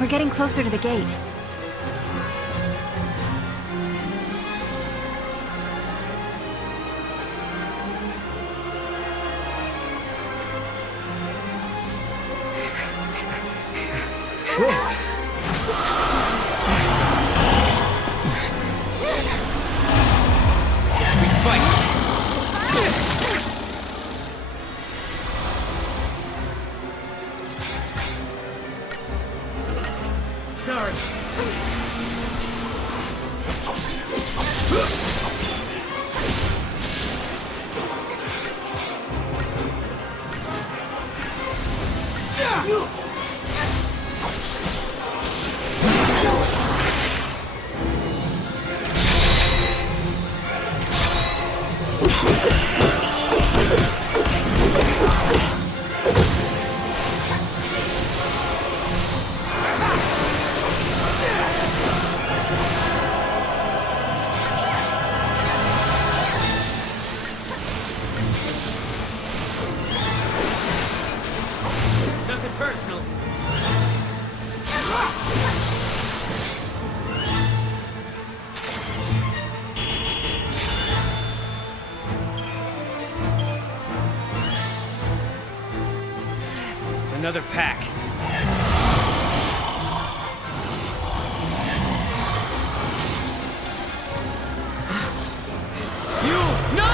We're getting closer to the gate. Guess we fight. Sorry. Nothing personal. Another pack. You no!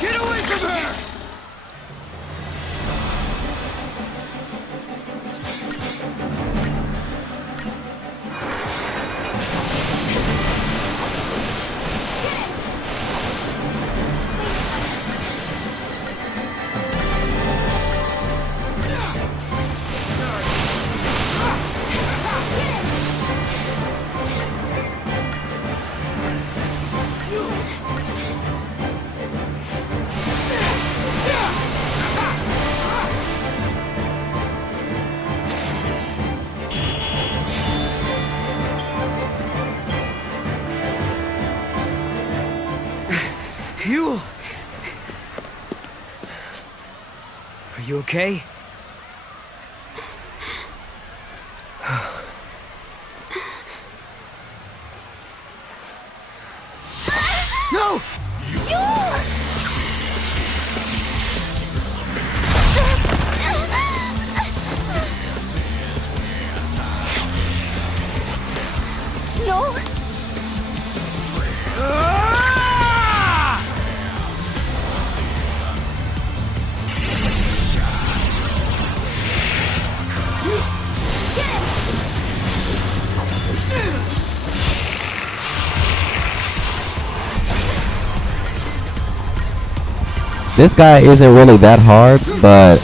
Get away from her! Yule! Are you okay? No! No! This guy isn't really that hard, but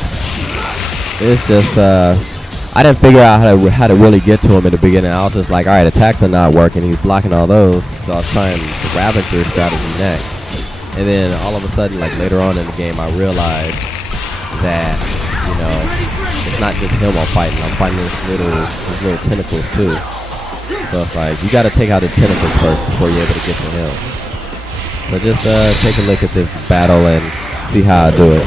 it's just I didn't figure out how to really get to him in the beginning. I was just like, all right, attacks are not working. He's blocking all those, so I was trying the Ravager strategy next. And then all of a sudden, like later on in the game, I realized that it's not just him I'm fighting. I'm fighting his little tentacles too. So it's like you got to take out his tentacles first before you're able to get to him. So just take a look at this battle and see how I do it.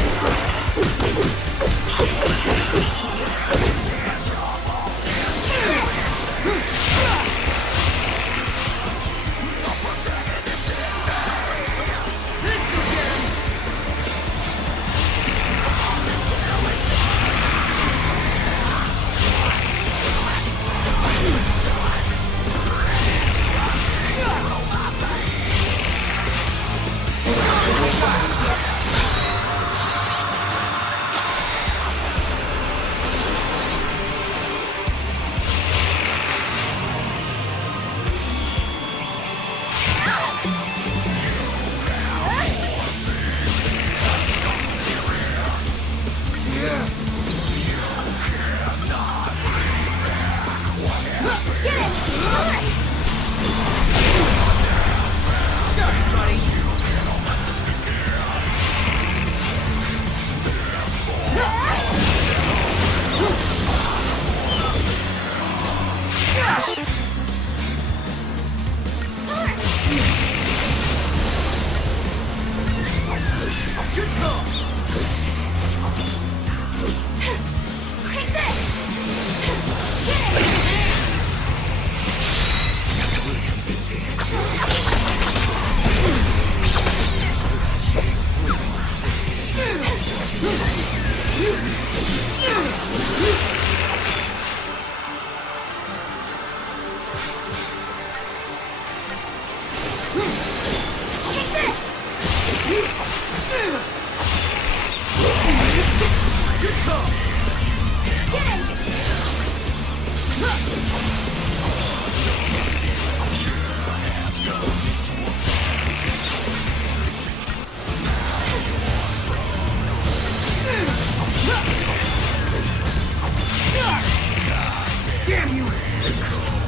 Damn you!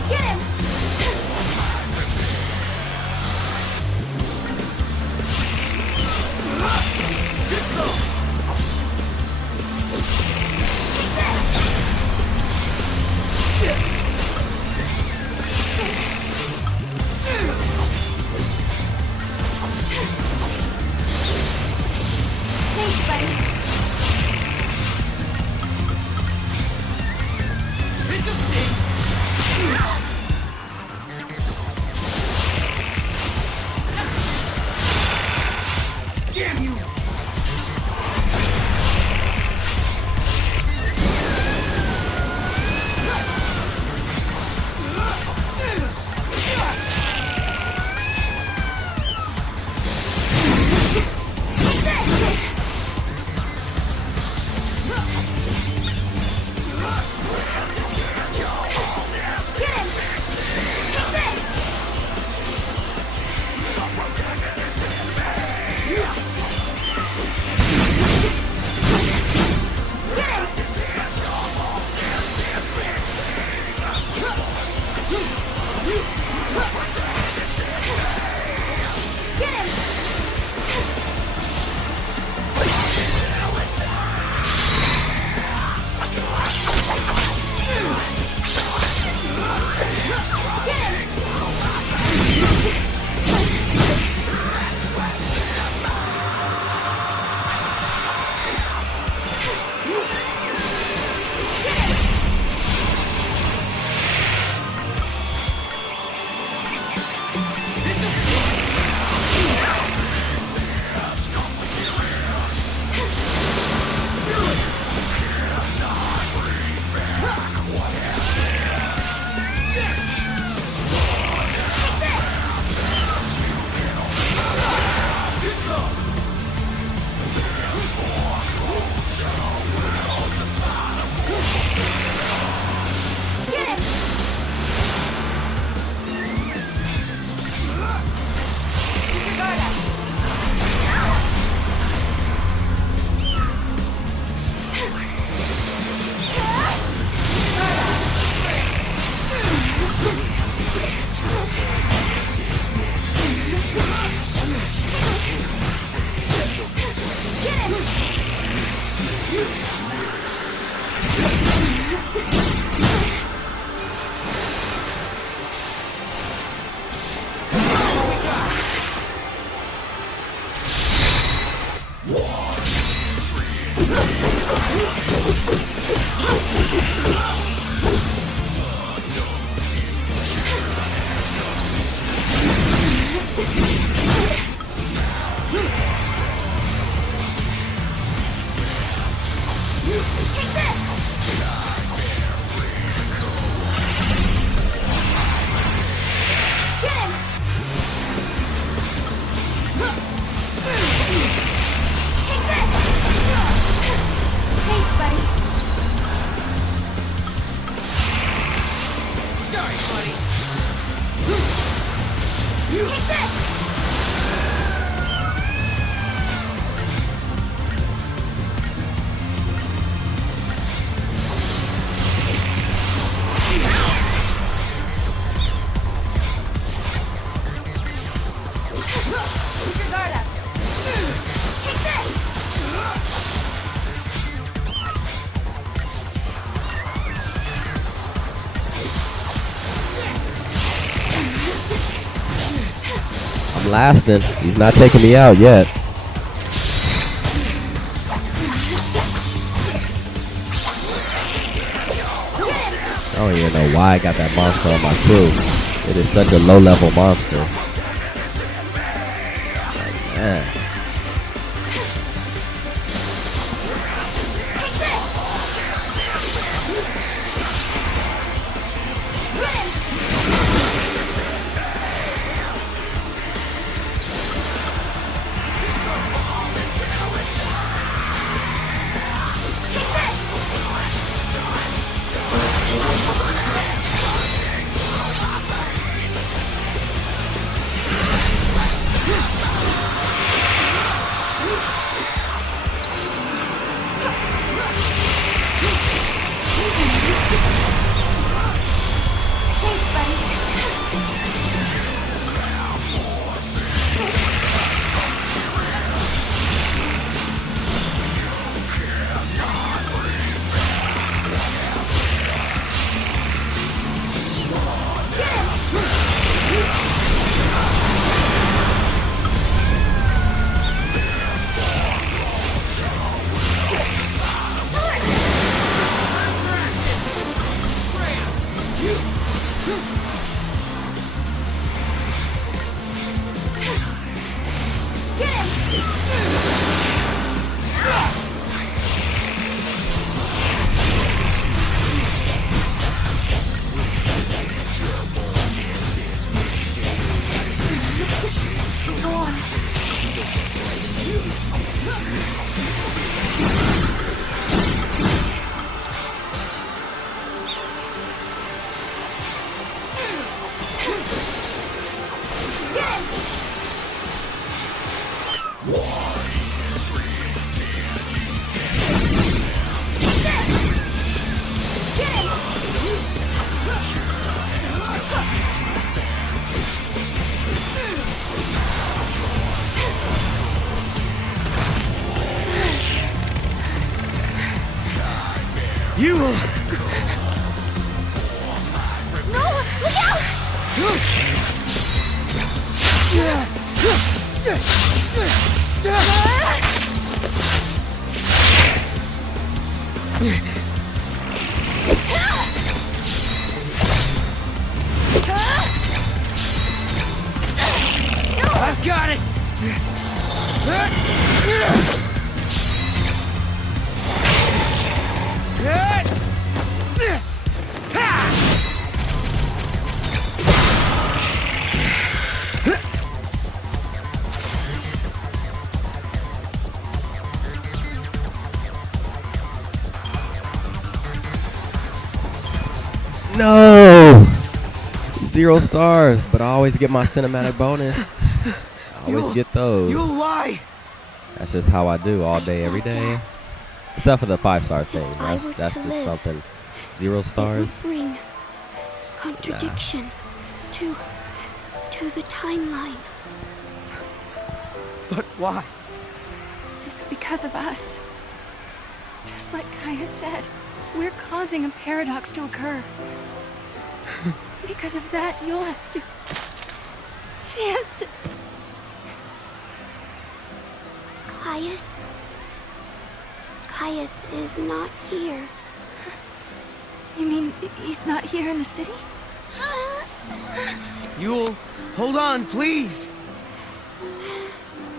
Get him! Thanks, buddy. This'll sting! Damn you! Lasting. He's not taking me out yet. I don't even know why I got that monster on my crew. It is such a low-level monster. Man. Take this! Yule! No! Look out! I've got it! No! 0 stars, but I always get my cinematic bonus. I always get those. Yule, why? That's just how I do all day, every day. Except for the 5-star thing. That's just something. 0 stars. Bring contradiction to the timeline. But why? It's because of us. Just like Caius said, we're causing a paradox to occur. Because of that, Yule has to... She has to... Caius? Caius is not here. You mean he's not here in the city? Yule, hold on, please!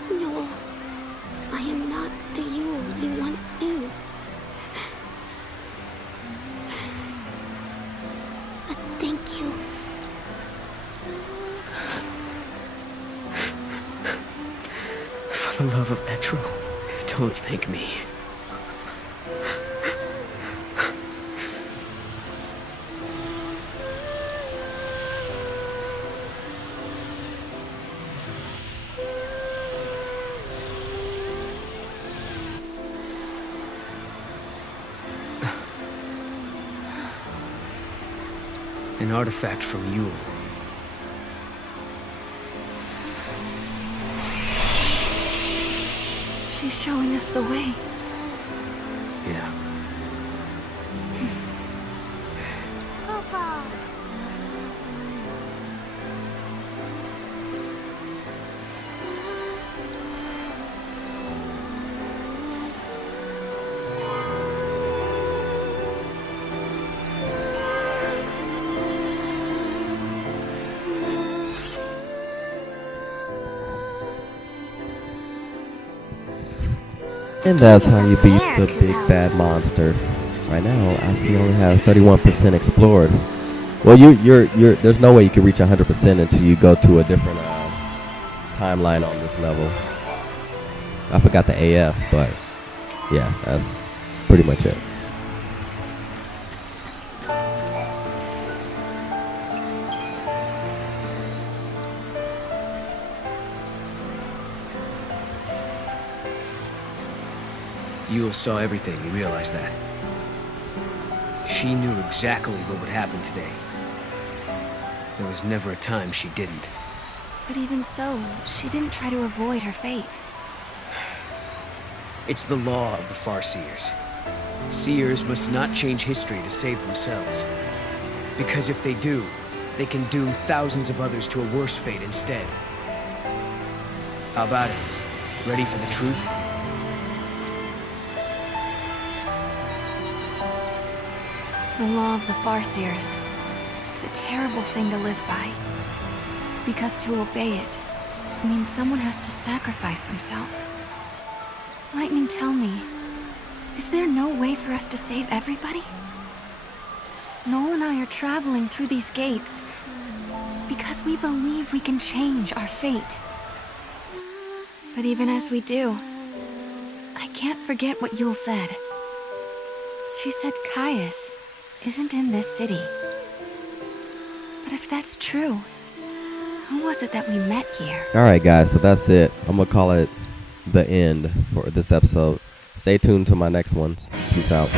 No, I am not the Yule you once knew. But thank you. For the love of Etro, don't thank me. An artifact from Yule. She's showing us the way. Yeah. Popo. And that's how you beat the big bad monster. Right now, I see you only have 31% explored. Well, you're there's no way you can reach 100% until you go to a different timeline on this level. I forgot the AF, but yeah, that's pretty much it. Yule saw everything, you realize that? She knew exactly what would happen today. There was never a time she didn't. But even so, she didn't try to avoid her fate. It's the law of the Farseers. Seers must not change history to save themselves. Because if they do, they can doom thousands of others to a worse fate instead. How about it? Ready for the truth? The law of the Farseers. It's a terrible thing to live by. Because to obey it means someone has to sacrifice themselves. Lightning, tell me, is there no way for us to save everybody? Noel and I are traveling through these gates because we believe we can change our fate. But even as we do, I can't forget what Yule said. She said Caius isn't in this city. But if that's true, who was it that we met here? Alright guys, so that's it. I'm gonna call it the end for this episode. Stay tuned to my next ones. Peace out.